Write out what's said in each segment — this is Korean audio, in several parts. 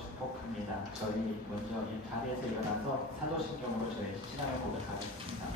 축복합니다. 저희 먼저 이 자리에서 일어나서 사도신경으로 저희 신앙을 고백하겠습니다.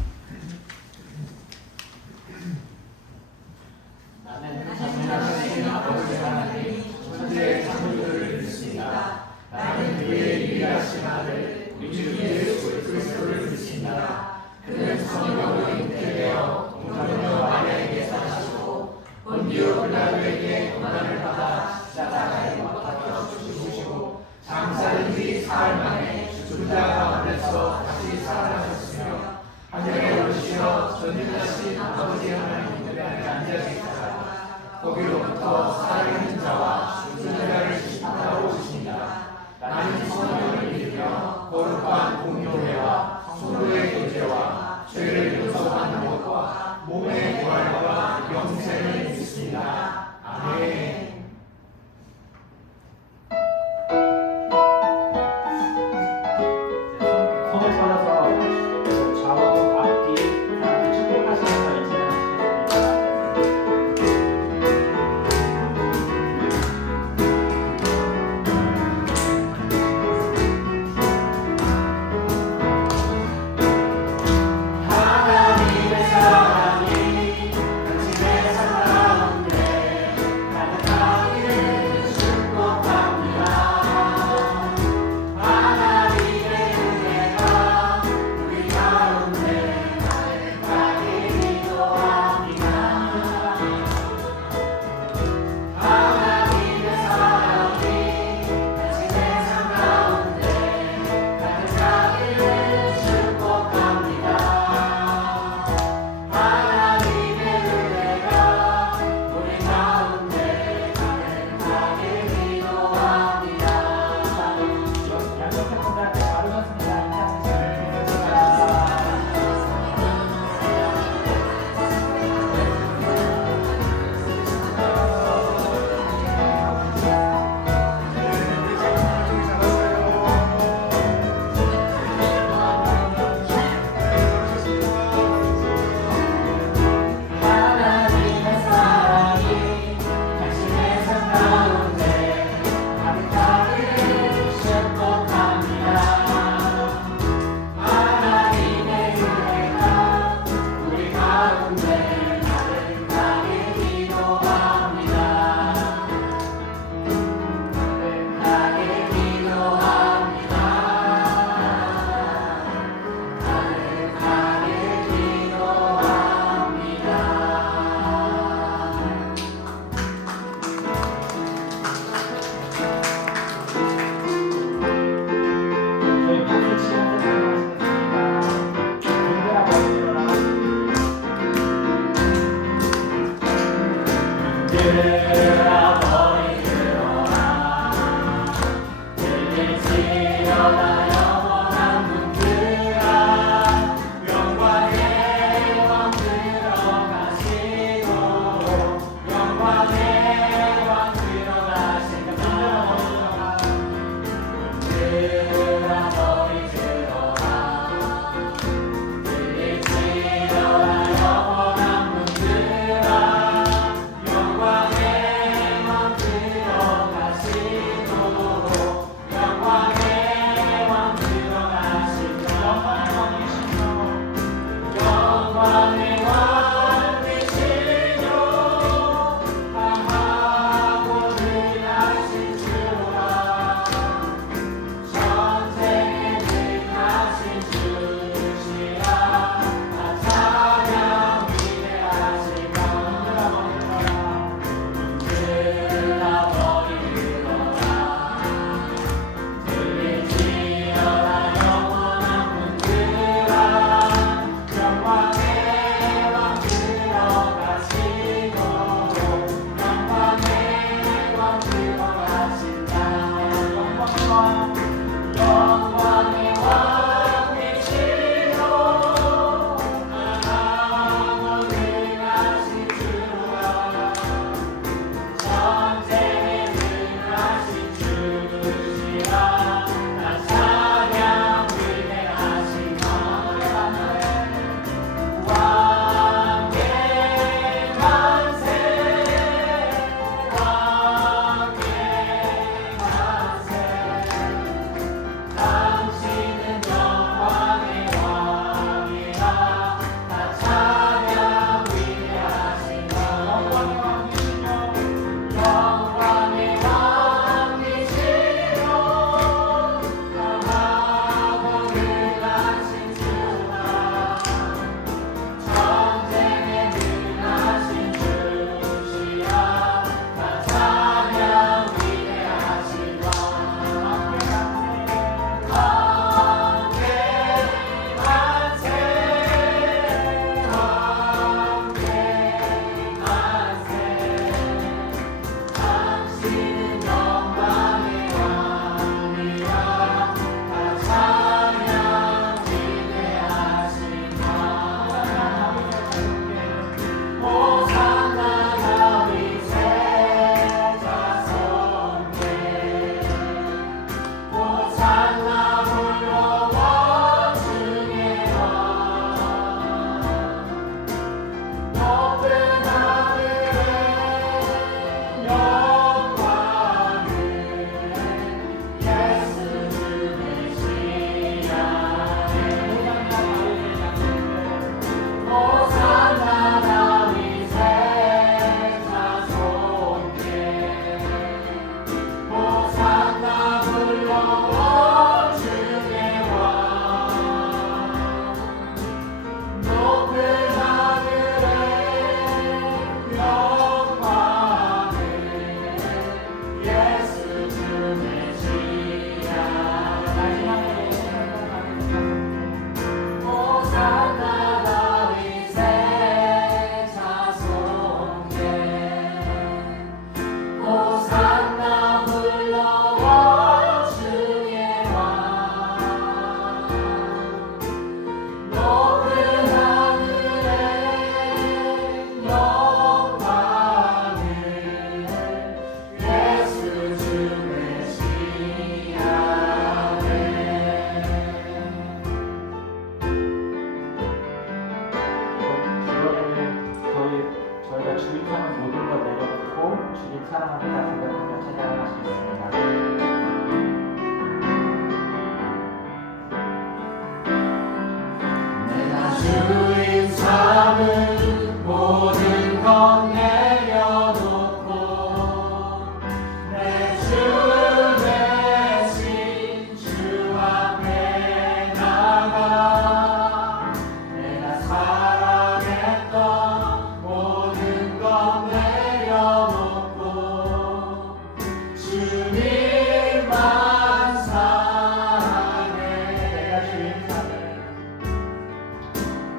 나는 전능하신 아버지 하나님 천지의 창조주를 믿습니다. 나는 그의 유일하신 아들 우리 주 예수 그리스도를 믿습니다. 그는 성령으로 잉태되어 동정녀 마리아에게 사시고 본디오 빌라도에게 고난을 받아 십자가에 못 박혀 죽으시고 장사된 뒤 사흘 만에 죽자 가운데서 다시 살아나셨으며 하늘에 오르시어 전능하신 아버지 하나님 우편에 앉아 계시다가 거기로부터 살아있는 자와 죽은 자를 심판하러 오십니다. 나는 성령을 믿으며 거룩한 공교회와 성도의 교제와 죄를 용서받는 것과 몸의 부활과 영생을 믿습니다. 아멘. 손을 뻗어서 좌우 앞뒤 사람들 축복하시면서 진행하시겠습니다. 주님만 사랑해.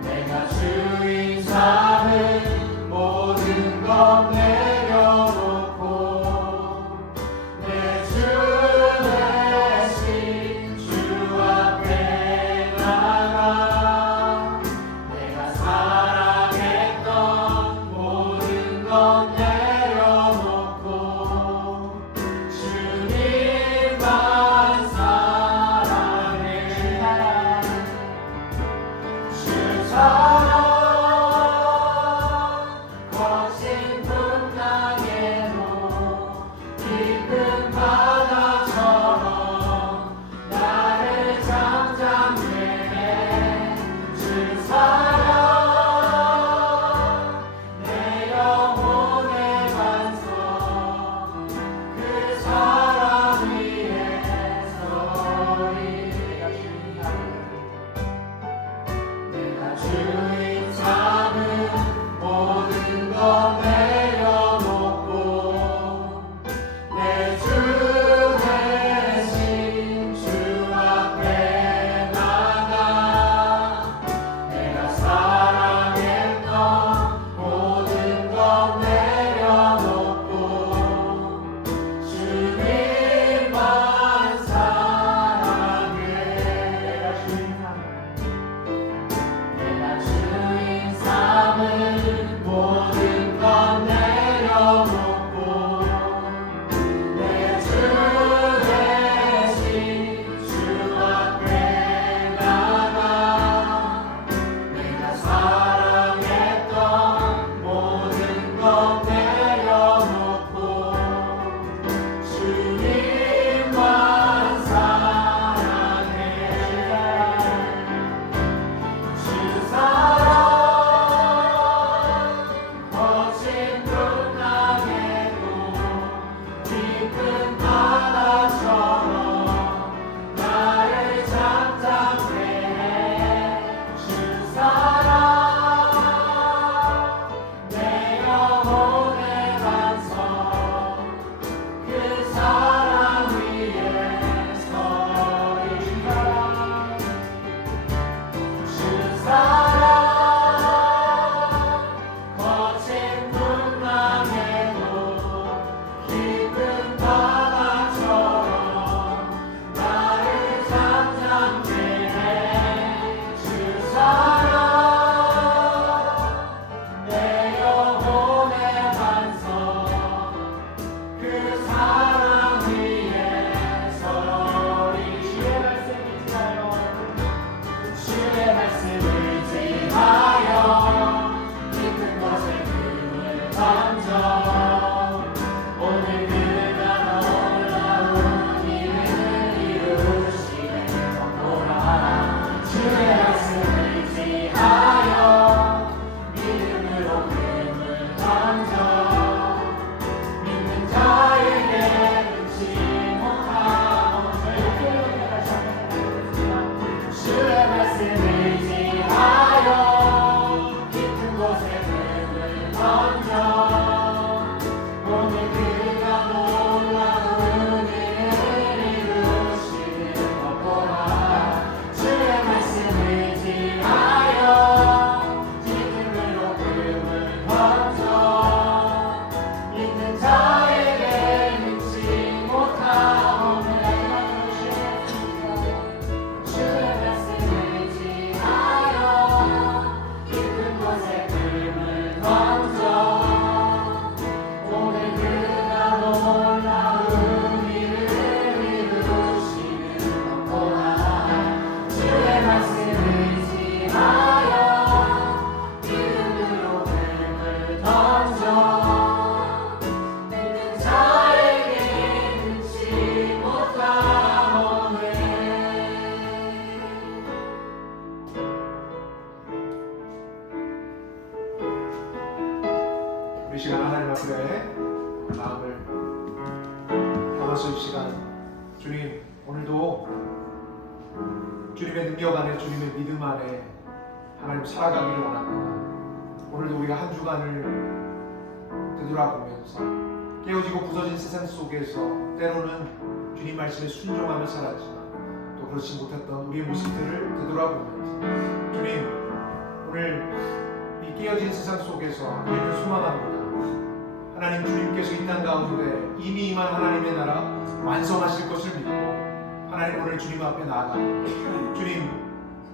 내가 주인 삼은 모든 것 내려놓고 내 주 대신 주 앞에 나가 내가 사랑했던 모든 것 내려놓고 주님만 사랑해. 주 사랑 거친 풍랑에도 깊은 바다처럼 나를 잠잠케 해. 주 사랑 내 영혼의 반석 그 사랑 위에 서리. 내가 주인 삼은 모든 것 내려놓고 내 주 대신 주 앞에 나가 내가 사랑했던 모든 것 내려놓고 주님만 사랑해. 내가 주인 삼은 모든 것 내려놓고 내 주 대신 주 앞에 나가 내가 사랑했던 모든 것 내려놓고 주님만 사랑해. 주 사랑 거친 풍랑에도 깊은 바다처럼 나를 잠잠케 해. 주 사랑 내 영혼의 반석 그 사랑 위에 서리. 주 사랑 거친 풍랑에도 깊은 바다처럼 나를 잠잠케 해. 주 사랑 내 영혼의 반석 그 사랑 위에 서리. 주의 말씀을 지하여 깊은 곳에 금을 던져 오늘 그가 놀라운 일을 이루시네. 보라 주의 말씀을 지하여 믿음으로 금을 던져 믿는 자에게 눈치 못하고 주의 말씀을 지하여 깊은 곳에 금을 던져 오늘 그가 놀라운 일을 이루시는 것 보라. 주의 말씀을 지하여 믿음으로 금을 던져 믿는 자에게 눈치 못하오는 주의 말씀을 지하여 깊은 곳에 금을 던져 오늘 그가 놀라운 일을 이루시는 것 보라. 주의 말씀을 지하여 믿음으로 금을 던져 믿는 자에게 눈치 못하오네. 우리 시간 하나님 앞에 마음을 담아서 이 시간 주님 오늘도 주님의 능력 안에 주님의 믿음 안에 하나님 살아가기를 원합니다. 오늘도 우리가 한 주간을 되돌아보면서 깨어지고 부서진 세상 속에서 때로는 주님 말씀에 순종하며 살았지만 또 그렇지 못했던 우리의 모습들을 되돌아보면서 주님, 오늘 이 깨어진 세상 속에서 우리는 소망합니다. 하나님, 주님께서 이 땅 가운데 이미 임한 하나님의 나라 완성하실 것을 믿고 하나님, 오늘 주님 앞에 나아갑니다. 주님,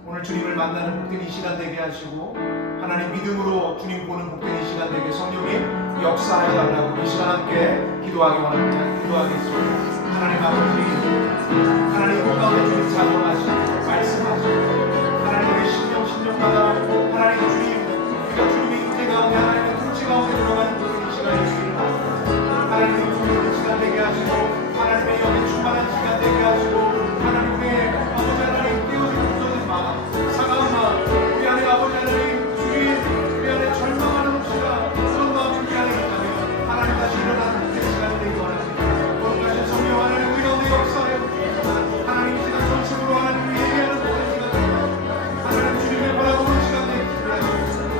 오늘 주님을 만나는 복된 이 시간 되게 하시고 하나님, 믿음으로 주님 보는 복된 이 시간 되게 성령님 역사하여 달라고 이 시간 함께 기도하기 원합니다. 기도하겠습니다. 하나님 아버지, 하나님 그 가운데 주님 작용하시고 말씀하시고 하나님, 우리 신령마다 하나님 주님, 우리가 주님의 임재 가운데 하나님의 통치 가운데 들어가는 복된 이 시간이 되기를 바랍니다. 하나님의 주님의 시간 되게 하시고 하나님의 영에 충만한 시간 되게 하시고 하나님, 우리의 아버지 하나님 깨어지고 부서진 마음, 사가운 마음, 우리 안에 아버지 하나님 주님, 우리 안에 절망하는 시간, 그런 마음이 우리 안에 있다면 하나님 다시 일어나는 복된 시간이 되기 원합니다. 거룩하신 성령 하나님, 우리 가운데 역사해 주시고 하나님, 이 시간 전체적으로 하나님 예배하는 복된 시간 되게 하시고 하나님, 주님을 바라보는 시간 되게 하시고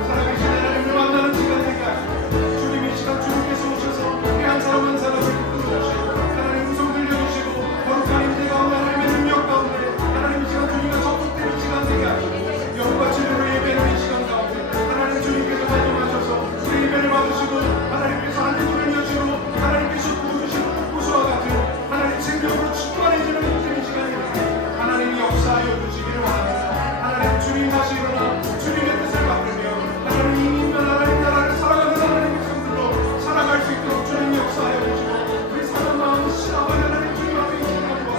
살아계신 하나님을 만나는 시간 되게 하시고 주님, 이 시간 주님께서 오셔서 우리 한 사람 한 사람을 이끌어주시고 하나님 음성 들려주시고 거룩한 임재 가운데 하나님의 능력 가운데 하나님, 이 시간 주님과 접속되는 시간 되게 하시고 영과 진리로 예배하는 이 시간 가운데 하나님, 주님께서 말씀하셔서 우리 예배를 받으시고 하나님께서 하늘문을 여시고 하나님께서 부어주시는 구수와 같은 하나님 생명으로 충만해지는 복된 시간입니다. 하나님이 역사하여 주시기를 원합니다. 하나님, 주님 다시 일어나 주님의 뜻을 받으며 하나님 이미 있는 하나님 나라를 살아가는 하나님의 성들로 살아갈 수 있도록 주님 역사하여 주시고 우리 사는 마음 신앙을 하나님 주님 앞에 인정하고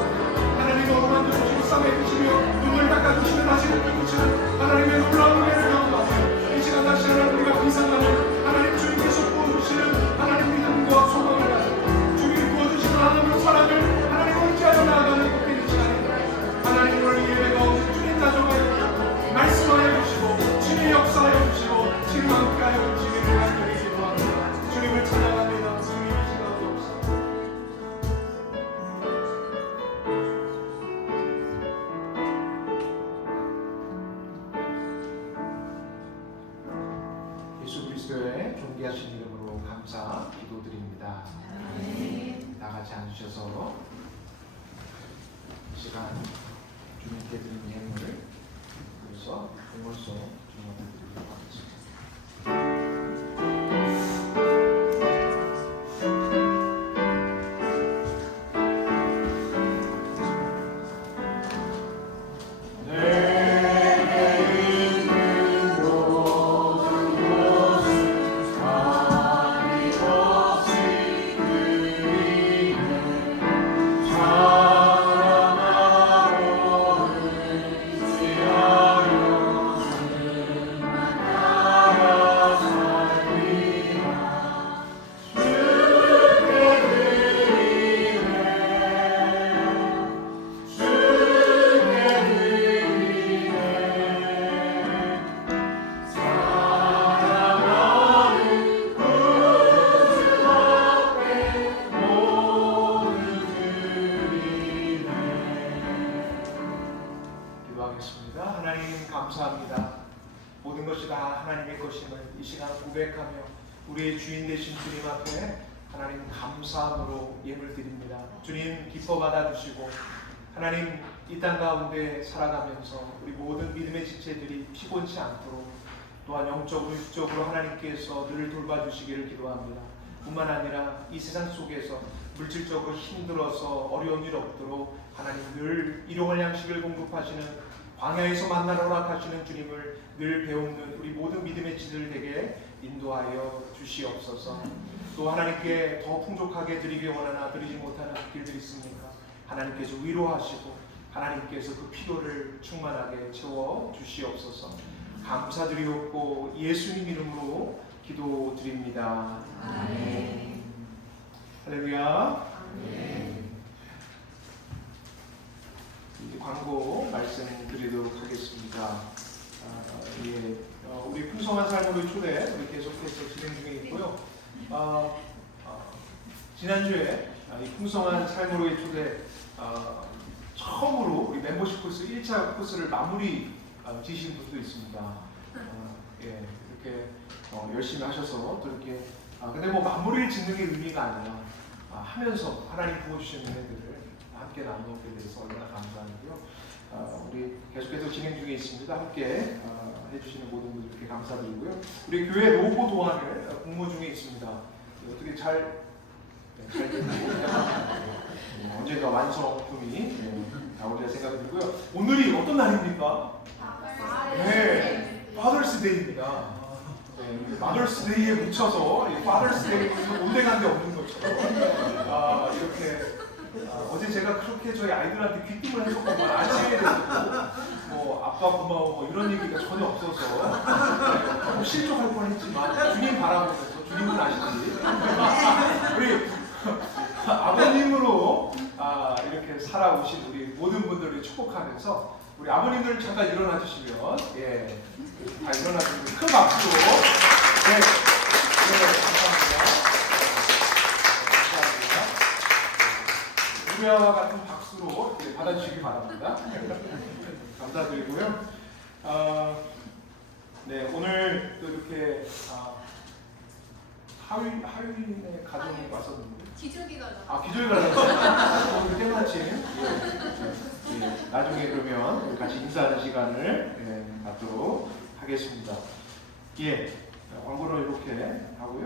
하나님 어루만져 주시고 쌈에 드시며 눈을 닦아주시며 다시 볶아주시는 하나님의 놀라운 은혜를 경험하며 이 시간 다시 하나님 우리가 비상하는 하나님 주님께서 부어주시는 하나님 믿음과 소망을 가지고 주님이 부어주시는 하나님의 사랑을 하나님 의지하여 나아가는 복된 시간입니다. 하나님, 오늘 예배 가운데 주님 다정하여 주시고 말씀하여 주시고 주님 역사하여 주시고 주님 함께하여 주시기를 간절히 기도합니다. 주님을 찬양합니다. 주님 이 시간 역사 예수 그리스도의 존귀하신 이름으로 감사 기도드립니다. 다 같이 앉으셔서 이 시간 주님께 드린 예물을 그래서 공물소 주님 앞에 드리도록 하겠습니다. 기도하겠습니다. 하나님 감사합니다. 모든 것이 다 하나님의 것임을 이 시간 고백하며 우리의 주인 되신 주님 앞에 하나님 감사함으로 예물 드립니다. 주님 기뻐 받아주시고 하나님 이 땅 가운데 살아가면서 우리 모든 믿음의 지체들이 피곤치 않도록 또한 영적으로 육적으로 하나님께서 늘 돌봐주시기를 기도합니다. 뿐만 아니라 이 세상 속에서 물질적으로 힘들어서 어려운 일 없도록 하나님 늘 일용할 양식을 공급하시는 광야에서 만나러 허락하시는 주님을 늘 배우는 우리 모든 믿음의 지들에게 인도하여 주시옵소서. 또 하나님께 더 풍족하게 드리기 원하나 드리지 못하는 길들이 있습니까? 하나님께서 위로하시고 하나님께서 그 필요를 충만하게 채워 주시옵소서. 감사드리옵고 예수님 이름으로 기도드립니다. 아멘. 할렐루야. 아멘. 이제 광고 말씀드리도록 하겠습니다. 우리 풍성한 삶으로의 초대 우리 계속해서 진행 중에 있고요. 지난주에 이 풍성한 삶으로의 초대 처음으로 우리 멤버십 코스 1차 코스를 마무리 지신 분도 있습니다. 이렇게 열심히 하셔서 또 이렇게 근데 뭐 마무리를 짓는 게 의미가 아니라 하면서 하나님 부어주신 은혜들을 함께 나누게 돼서 얼마나 감사하고요. 우리 계속해서 진행 중에 있습니다. 함께 해주시는 모든 분들께 감사드리고요. 우리 교회 로고 도안을 공모 중에 있습니다. 어떻게 잘 언젠가 완성품이 나오리라 생각이 들고요. 오늘이 어떤 날입니까? 네, Father's Day입니다. 네, Father's Day에 묻혀서 Father's Day에 온데간데 없는 것처럼 이렇게 어제 제가 그렇게 저희 아이들한테 귀띔을 해줬건만 아침에 되고 뭐 아빠 고마워 뭐 이런 얘기가 전혀 없어서 네, 실족할 뻔했지만 주님 바라보면서 주님은 아시지 우리 아버님으로 이렇게 살아오신 우리 모든 분들을 축복하면서 우리 아버님들 잠깐 일어나 주시면 다 일어나 주시면 큰 박수로 네, 감사합니다. 우리와 같은 박수로 받아주시기 바랍니다. 감사드리고요. 네, 오늘 또 이렇게 하윤의 가정이 왔었는데 기저귀가 나. 기저귀가 나왔어요. 오늘 때마침 나중에 그러면 같이 인사하는 시간을 갖도록 하겠습니다. 광고를 이렇게 하고요.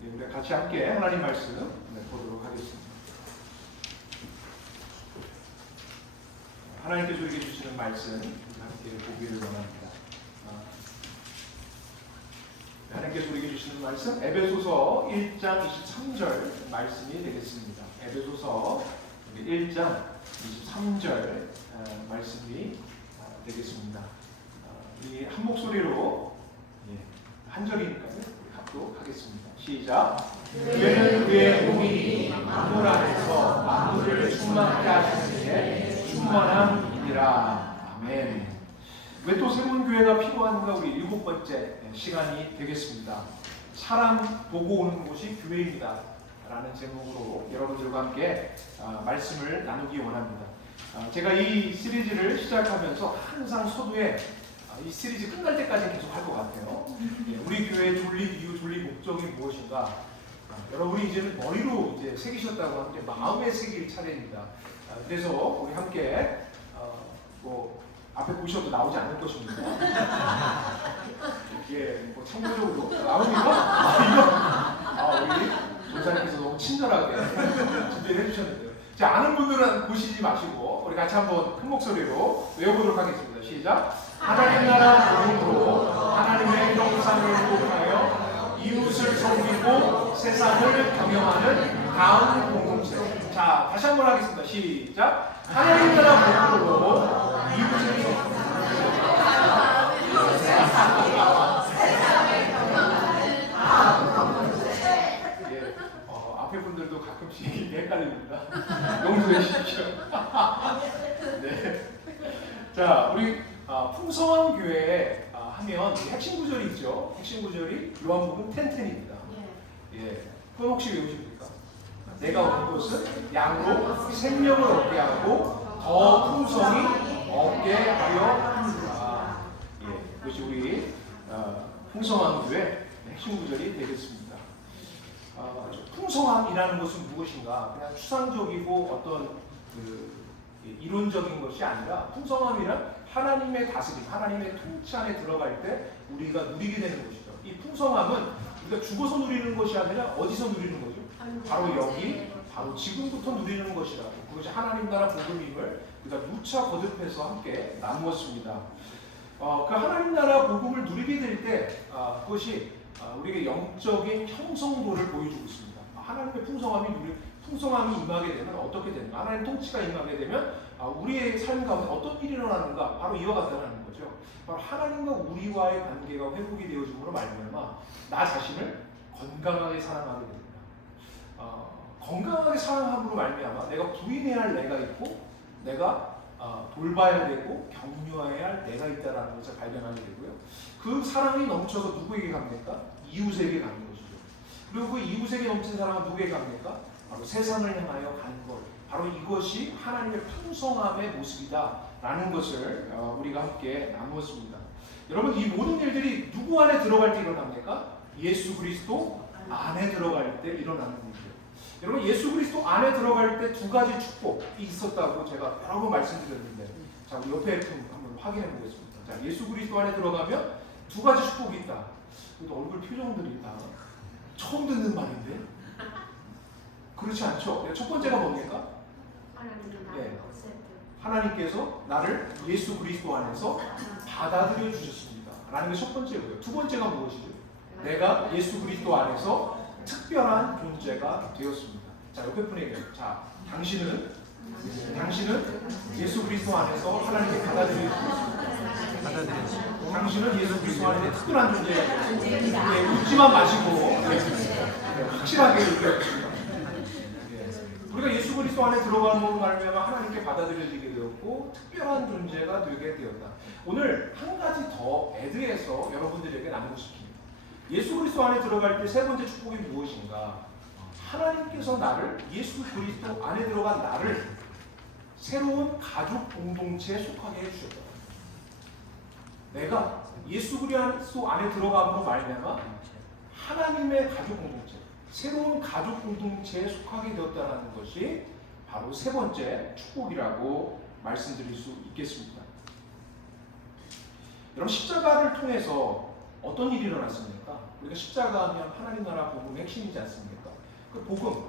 우리 같이 함께 하나님 말씀 보도록 하겠습니다. 하나님께서 우리에게 주시는 말씀 함께 보기를 원합니다. 하나님께서 우리에게 주시는 말씀 에베소서 1장 23절 말씀이 되겠습니다. 에베소서 1장 23절 말씀이 되겠습니다. 우리 한 목소리로 한 절이니까요. 우리 합독하겠습니다. 시작. 교회는 그의 몸이니 만물 안에서 만물을 충만케 하시는 충만함이니라. 아멘. 왜 또 새로운 교회가 필요한가? 우리 7번째 시간이 되겠습니다. 사람 보고 오는 곳이 교회입니다 라는 제목으로 여러분들과 함께 말씀을 나누기 원합니다. 제가 이 시리즈를 시작하면서 항상 서두에 이 시리즈 끝날 때까지 계속 할 것 같아요. 우리 교회의 존립 이유, 존립 목적이 무엇인가? 여러분이 이제는 머리로 이제 새기셨다고 하는데 마음에 새길 차례입니다. 그래서 우리 함께 뭐 앞에 보셔도 나오지 않을 것입니다. 뭐 참고적으로 나옵니까? 우리 전사님께서 너무 친절하게 준비를 해주셨는데요. 자, 아는 분들은 보시지 마시고 우리 같이 한번 큰 목소리로 외워보도록 하겠습니다. 시작. 하나님 나라 복음으로 하나님의 형상을 복하여 이웃을 섬기고 세상을 경영하는 다음 공동체. 자, 다시 한번 하겠습니다. 시작. 하나님 나라 복음으로 이웃을 섬기고 앞에 분들도 가끔씩 헷갈립니다. 용서해 주십시오. 네. 자, 우리 풍성한 교회 하면 핵심 구절이 있죠. 핵심 구절이 요한복음 10:10입니다. 그건 혹시 외우십니까? 내가 온 것은 양으로 생명을 얻게 하고 더 풍성히 얻게 하려 합니다. 그것이 우리 풍성한 교회 핵심 구절이 되겠습니다. 풍성함이라는 것은 무엇인가? 그냥 추상적이고 어떤 이론적인 것이 아니라 풍성함이란 하나님의 다스림, 하나님의 통치 안에 들어갈 때 우리가 누리게 되는 것이죠. 이 풍성함은 우리가 죽어서 누리는 것이 아니라 어디서 누리는 거죠? 바로 여기, 바로 지금부터 누리는 것이라고. 그것이 하나님 나라 복음임을 우리가 누차 거듭해서 함께 나누었습니다. 그 하나님 나라 복음을 누리게 될 때 그것이 우리에게 영적인 형성도를 보여주고 있습니다. 하나님의 풍성함이 임하게 되면 어떻게 되는가? 하나님 통치가 임하게 되면 우리의 삶 가운데 어떤 일이 일어나는가? 바로 이와 같다는 거죠. 바로 하나님과 우리와의 관계가 회복이 되어짐으로 말미암아 나 자신을 건강하게 사랑하게 됩니다. 건강하게 사랑함으로 말미암아 내가 부인해야 할 내가 있고 내가 돌봐야 되고 격려해야 할 내가 있다는 것을 발견하게 되고요. 그 사랑이 넘쳐서 누구에게 갑니까? 이웃에게 가는 것이죠. 그리고 그 이웃에게 넘친 사랑은 누구에게 갑니까? 바로 세상을 향하여 가는 것. 바로 이것이 하나님의 풍성함의 모습이다라는 것을 우리가 함께 나누었습니다. 여러분, 이 모든 일들이 누구 안에 들어갈 때 일어납니까? 예수 그리스도 안에 들어갈 때 일어나는 일이에요. 여러분 예수 그리스도 안에 들어갈 때 두 가지 축복이 있었다고 제가 여러 번 말씀드렸는데 자 우리 옆에 분 한번 확인해 보겠습니다. 자 예수 그리스도 안에 들어가면 두 가지 축복이 있다. 그래도 얼굴 표정들이 다 처음 듣는 말인데 그렇지 않죠? 첫 번째가 뭡니까? 예. 하나님께서 나를 예수 그리스도 안에서 받아들여 주셨습니다. 라는 게 첫 번째고요. 두 번째가 무엇이죠? 내가 예수 그리스도 안에서 특별한 존재가 되었습니다. 자, 옆에 분에게 자, 당신은 예수 그리스도 안에서 하나님께 받아들여 주셨습니다. 당신은 예수 그리스도 안에서 특별한 존재가 되었습니다. 네, 웃지만 마시고 네, 확실하게 얘기합시다. 우리가 예수 그리스도 안에 들어가는 말미암아 하나님께 받아들여지게 되었고 특별한 존재가 되게 되었다. 오늘 한 가지 더 애드해서 여러분들에게 나누고 싶습니다. 예수 그리스도 안에 들어갈 때 세 번째 축복이 무엇인가? 하나님께서 나를 예수 그리스도 안에 들어간 나를 새로운 가족 공동체에 속하게 해주셨다. 내가 예수 그리스도 안에 들어감으로 말미암아 하나님의 가족 공동체, 새로운 가족 공동체에 속하게 되었다는 것이 바로 세 번째 축복이라고 말씀드릴 수 있겠습니다. 여러분 십자가를 통해서 어떤 일이 일어났습니까? 우리가 십자가 하면 하나님 나라 복음의 핵심이지 않습니까? 그 복음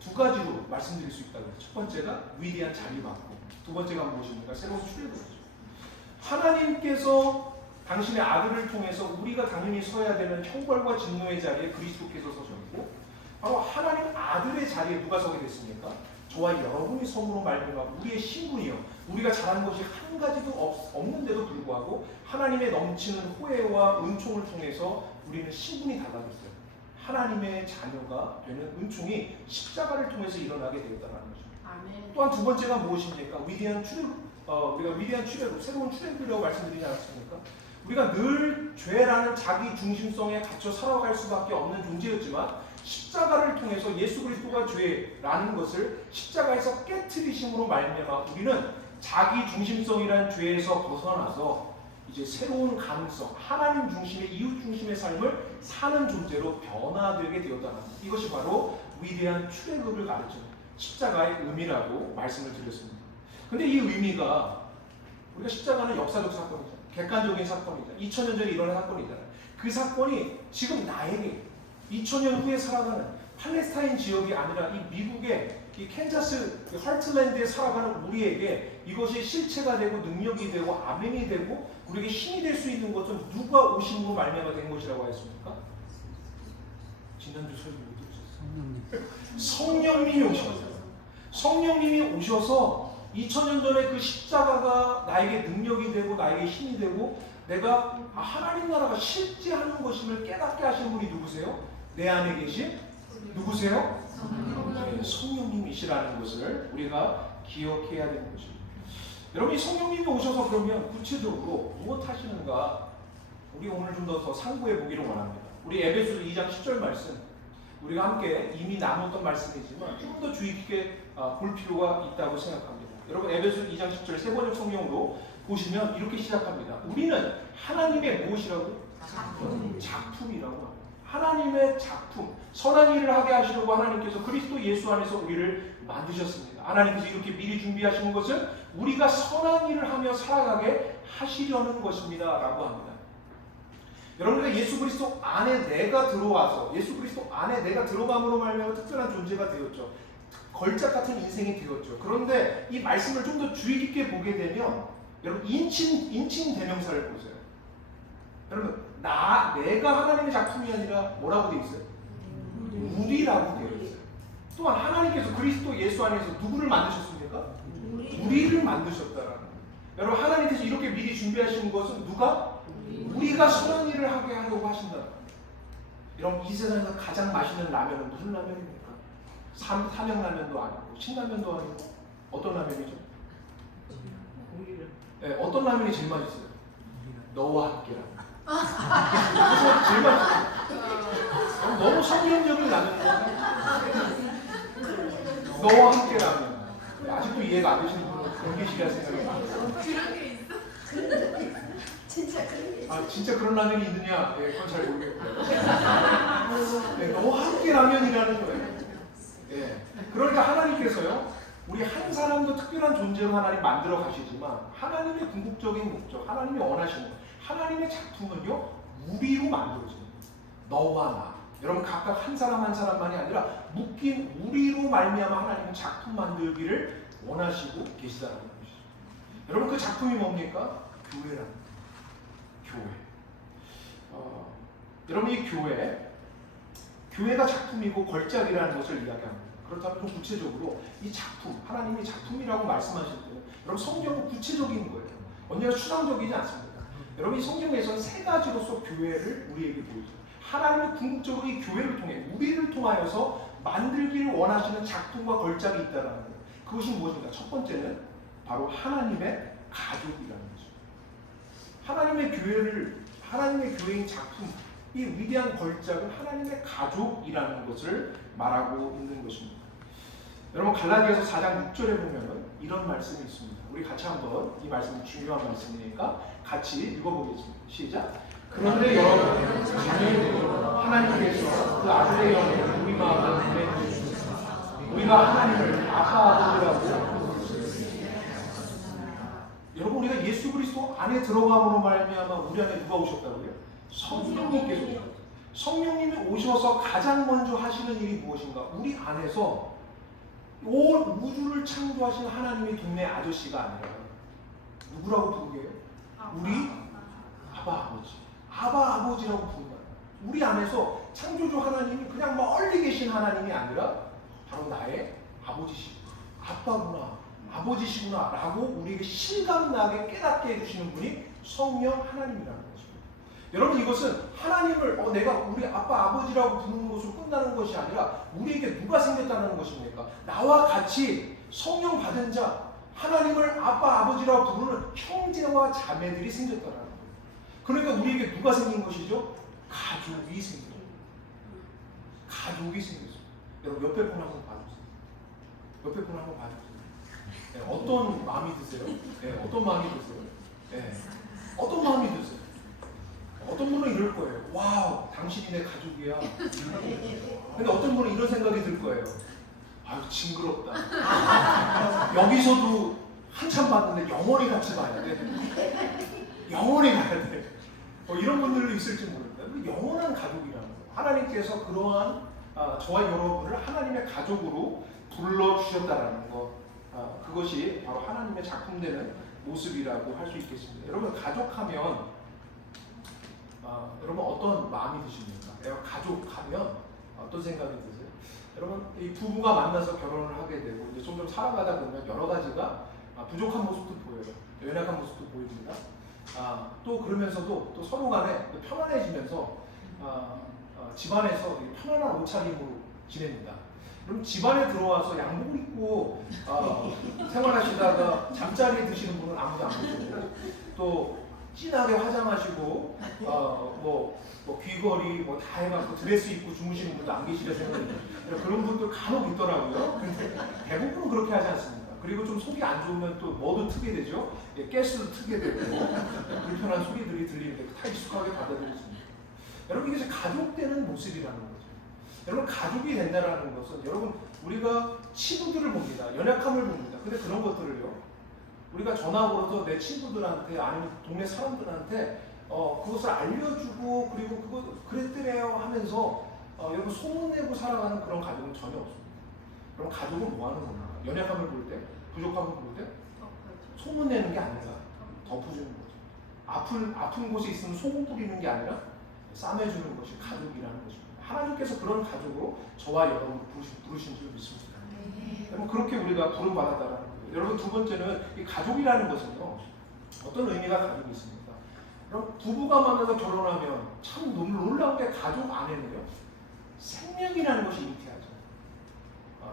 두 가지로 말씀드릴 수 있다고 해요. 첫 번째가 위대한 자비받고 두 번째가 무엇입니까? 새로운 출애굽이죠. 하나님께서 당신의 아들을 통해서 우리가 당연히 서야 되는 형벌과 진노의 자리에 그리스도께서 서셨고 바로 하나님 아들의 자리에 누가 서게 됐습니까? 저와 여러분이 섬으로 말미암아 우리의 신분이요 우리가 잘한 것이 한 가지도 없는데도 불구하고 하나님의 넘치는 호혜와 은총을 통해서 우리는 신분이 달라졌어요. 하나님의 자녀가 되는 은총이 십자가를 통해서 일어나게 되었다는 것입니다. 아멘. 또한 두 번째가 무엇입니까? 위대한 출애굽, 우리가 위대한 출애굽, 새로운 출애굽이라고 말씀드리지 않았습니까? 우리가 늘 죄라는 자기 중심성에 갇혀 살아갈 수밖에 없는 존재였지만 십자가를 통해서 예수 그리스도가 죄라는 것을 십자가에서 깨트리심으로 말미암아 우리는 자기 중심성이라는 죄에서 벗어나서 이제 새로운 가능성, 하나님 중심의 이웃 중심의 삶을 사는 존재로 변화되게 되었다는 것. 이것이 바로 위대한 출애굽을 가르치는 십자가의 의미라고 말씀을 드렸습니다. 근데 이 의미가 우리가 십자가는 역사적 사건이잖아요. 객관적인 사건이잖아요. 2000년 전에 일어난 사건이잖아요. 그 사건이 지금 나에게 2000년 후에 살아가는 팔레스타인 지역이 아니라 이 미국의 이 캔자스 하트랜드에 살아가는 우리에게 이것이 실체가 되고 능력이 되고 아멘이 되고 우리에게 힘이 될 수 있는 것은 누가 오심으로 말미암아 된 것이라고 하였습니까? 지난주 설교 못 들으셨어요? 성령님이 오셨어요. 성령님이 오셔서 2000년 전에 그 십자가가 나에게 능력이 되고 나에게 힘이 되고 내가 하나님 나라가 실제하는 것임을 깨닫게 하신 분이 누구세요? 내 안에 계신 누구세요? 성령님이시라는 것을 우리가 기억해야 되는 것입니다. 여러분 이 성령님이 오셔서 그러면 구체적으로 무엇 하시는가 우리 오늘 좀 더 상고해 보기를 원합니다. 우리 에베소서 2장 10절 말씀 우리가 함께 이미 나눴던 말씀이지만 좀 더 주의 깊게 볼 필요가 있다고 생각합니다. 여러분 에베소서 2장 10절 세 번역 성경으로 보시면 이렇게 시작합니다. 우리는 하나님의 무엇이라고? 작품이라고 합니다. 하나님의 작품, 선한 일을 하게 하시려고 하나님께서 그리스도 예수 안에서 우리를 만드셨습니다. 하나님께서 이렇게 미리 준비하시는 것은 우리가 선한 일을 하며 살아가게 하시려는 것입니다. 라고 합니다. 여러분들 예수 그리스도 안에 내가 들어와서 예수 그리스도 안에 내가 들어감으로 말미암아 특별한 존재가 되었죠. 걸작 같은 인생이 되었죠. 그런데 이 말씀을 좀 더 주의 깊게 보게 되면 여러분 인칭 대명사를 보세요. 여러분 내가 하나님의 작품이 아니라 뭐라고 되어 있어요? 우리라고 되어 있어요. 또한 하나님께서 그리스도 예수 안에서 누구를 만드셨습니까? 우리를 만드셨다라는 거예요. 여러분 하나님께서 이렇게 미리 준비하신 것은 누가? 우리가 선한 일을 하게 하려고 하신다. 여러분 이 세상에서 가장 맛있는 라면은 무슨 라면입니까? 삼양라면도 아니고 신라면도 아니고 어떤 라면이죠? 네, 어떤 라면이 제일 맛있어요? 너와 함께라면. 제일 맛있어요. 너무 성경적인 라면이에요. 너와 함께라면. 아직도 이해가 안 되시는 분은 경계시가 생각이 나요. 진짜 그런 게 있어요. 진짜 그런 라면이 있느냐? 예, 그건 잘 모르겠고요. 네, 너무 한끼 라면이라는 거예요. 예. 그러니까 하나님께서요, 우리 한 사람도 특별한 존재로 하나님 만들어 가시지만 하나님의 궁극적인 목적, 하나님이 원하시는 하나님의 작품은요, 우리로 만들어져요. 너와 나. 여러분 각각 한 사람 한 사람만이 아니라 묶인 우리로 말미암아 하나님은 작품 만들기를 원하시고 계시다는 것이죠. 여러분 그 작품이 뭡니까? 교회라는 거예요. 교회. 여러분 이 교회가 작품이고 걸작이라는 것을 이야기합니다. 그렇다면 좀 구체적으로 이 작품, 하나님이 작품이라고 말씀하실 때 여러분 성경은 구체적인 거예요. 언제나 추상적이지 않습니다. 여러분 이 성경에서는 세 가지로서 교회를 우리에게 보여줘요. 하나님이 궁극적으로 이 교회를 통해 우리를 통하여서 만들기를 원하시는 작품과 걸작이 있다는 거예요. 그것이 무엇인가? 첫 번째는 바로 하나님의 가족이라는 거죠. 하나님의 교회인 작품, 이 위대한 걸작은 하나님의 가족이라는 것을 말하고 있는 것입니다. 여러분 갈라디아서 4장 6절에 보면은 이런 말씀이 있습니다. 우리 같이 한번 이 말씀이 중요한 말씀이니까 같이 읽어보겠습니다. 시작. 그런데 여러분 자녀들이 하나님께서 그 아들의 영을 우리 마음에 보내주셨습니다. 우리가 하나님을 아빠 아버지라고. 여러분 우리가 예수 그리스도 안에 들어감으로 말미암아 우리 안에 누가 오셨다고요? 성령님께서 오셨어요. 성령님이 오셔서 가장 먼저 하시는 일이 무엇인가? 우리 안에서 온 우주를 창조하신 하나님의 동네 아저씨가 아니라 누구라고 부르게요? 우리 아바 아버지라고 부른다. 우리 안에서 창조주 하나님이 그냥 멀리 계신 하나님이 아니라 바로 나의 아버지시고 아빠구나, 아버지시구나 라고 우리에게 실감나게 깨닫게 해주시는 분이 성령 하나님이라는 것입니다. 여러분 이것은 하나님을 내가 우리 아빠 아버지라고 부르는 것으로 끝나는 것이 아니라 우리에게 누가 생겼다는 것입니까? 나와 같이 성령 받은 자, 하나님을 아빠 아버지라고 부르는 형제와 자매들이 생겼다는 거예요. 그러니까 우리에게 누가 생긴 것이죠? 가족이 생긴 거예요. 가족이 생겼어요. 여러분 옆에 분 한번 봐주세요. 옆에 분 한번 봐주세요. 네, 어떤 마음이 드세요? 네, 어떤 마음이 드세요? 네, 어떤 마음이 드세요? 어떤 분은 이럴 거예요. 와우, 당신이 내 가족이야. 근데 어떤 분은 이런 생각이 들 거예요. 아유, 징그럽다. 여기서도 한참 봤는데 영원히 같이 봐야 돼. 영원히 가야 돼. 이런 분들도 있을지 모릅니다. 영원한 가족이라는 거예요. 하나님께서 그러한 저와 여러분을 하나님의 가족으로 불러주셨다는 것, 그것이 바로 하나님의 작품되는 모습이라고 할 수 있겠습니다. 여러분 가족하면 여러분 어떤 마음이 드십니까? 여러분 가족하면 어떤 생각이 드세요? 여러분 이 부부가 만나서 결혼을 하게 되고 이제 점점 살아가다 보면 여러 가지가 부족한 모습도 보여요. 연약한 모습도 보입니다. 또 그러면서도 또 서로 간에 편안해지면서 집안에서 편안한 옷차림으로 지냅니다. 그럼 집안에 들어와서 양복을 입고 생활하시다가 잠자리에 드시는 분은 아무도 안 보시고 또 진하게 화장하시고 뭐 귀걸이 다 해갖고 드레스 입고 주무시는 분도 안 계시려 생각해요. 그런 분들 간혹 있더라고요. 근데 대부분은 그렇게 하지 않습니다. 그리고 좀 속이 안 좋으면 또 뭐도 트게 되죠. 가스도 트게 되고 불편한 소리들이 들리는데 다 익숙하게 받아들였습니다. 여러분 이게 가족되는 모습이라는 거죠. 여러분 가족이 된다는 것은 여러분 우리가 친구들을 봅니다. 연약함을 봅니다. 근데 그런 것들을요. 우리가 전화 걸어서 내 친구들한테 아니면 동네 사람들한테 그것을 알려주고 그리고 그거 그랬더래요 하면서 여러분 소문내고 살아가는 그런 가족은 전혀 없습니다. 그럼 가족은 뭐 하는 겁니까? 연약함을 볼 때, 부족함을 볼 때 소문내는 게 아니라 덮어주는 거죠. 아픈 곳에 있으면 소금 뿌리는 게 아니라 싸매주는 것이 가족이라는 것입니다. 하나님께서 그런 가족으로 저와 여러분을 부르신 줄 믿습니다. 여러분 그렇게 우리가 부름받았다는 거예요. 여러분 두 번째는 이 가족이라는 것은요 어떤 의미가 가지고 있습니까? 여러분 부부가 만나서 결혼하면 참 놀라운 게 가족 안에는요 생명이라는 것이 잉태하죠.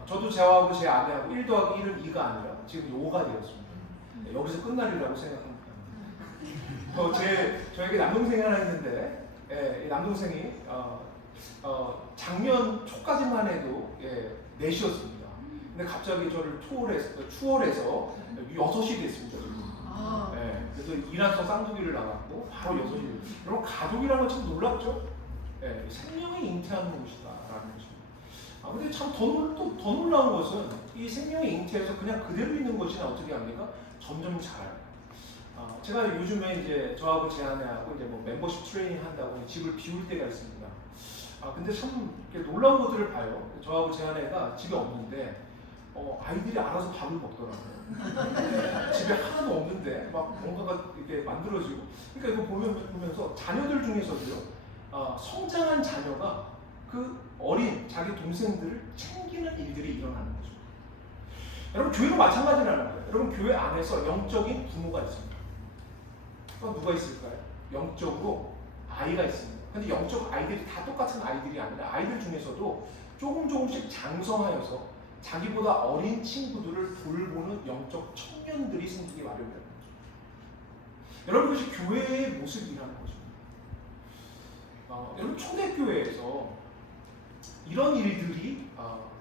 저도 저하고 제 아내하고 1 더하기 1은 2가 아니라 지금 5가 되었습니다. 여기서 끝날이라고 생각합니다. 저에게 남동생이 하나 있는데 이 남동생이 작년 초까지만 해도 넷이었습니다. 근데 갑자기 저를 추월해서 6이 됐습니다. 지금. 그래서 이란성 쌍둥이를 낳았고 바로 여섯이. 여러분 가족이라는 건 참 놀랍죠? 예, 생명이 잉태하는 것이다라는 것입니다. 근데 참 더 놀라운 것은 이 생명이 잉태해서 그냥 그대로 있는 것이나 어떻게 합니까? 점점 자라요. 제가 요즘에 이제 저하고 제 아내하고 이제 뭐 멤버십 트레이닝 한다고 집을 비울 때가 있습니다. 근데 참 이렇게 놀라운 것들을 봐요. 저하고 제 아내가 집에 없는데 아이들이 알아서 밥을 먹더라고요. 집에 하나도 없는데 막 뭔가가 이렇게 만들어지고. 그러니까 이거 보면서 자녀들 중에서도요. 성장한 자녀가 그 어린 자기 동생들을 챙기는 일들이 일어나는 거죠. 여러분 교회도 마찬가지라는 거예요. 여러분 교회 안에서 영적인 부모가 있습니다. 누가 있을까요? 영적으로 아이가 있습니다. 근데 영적 아이들이 다 똑같은 아이들이 아니라 아이들 중에서도 조금씩 장성하여서 자기보다 어린 친구들을 돌보는 영적 청년들이 생기기 마련이라는 거죠. 여러분 그것이 교회의 모습이라는 것입니다. 여러분 초대교회에서 이런 일들이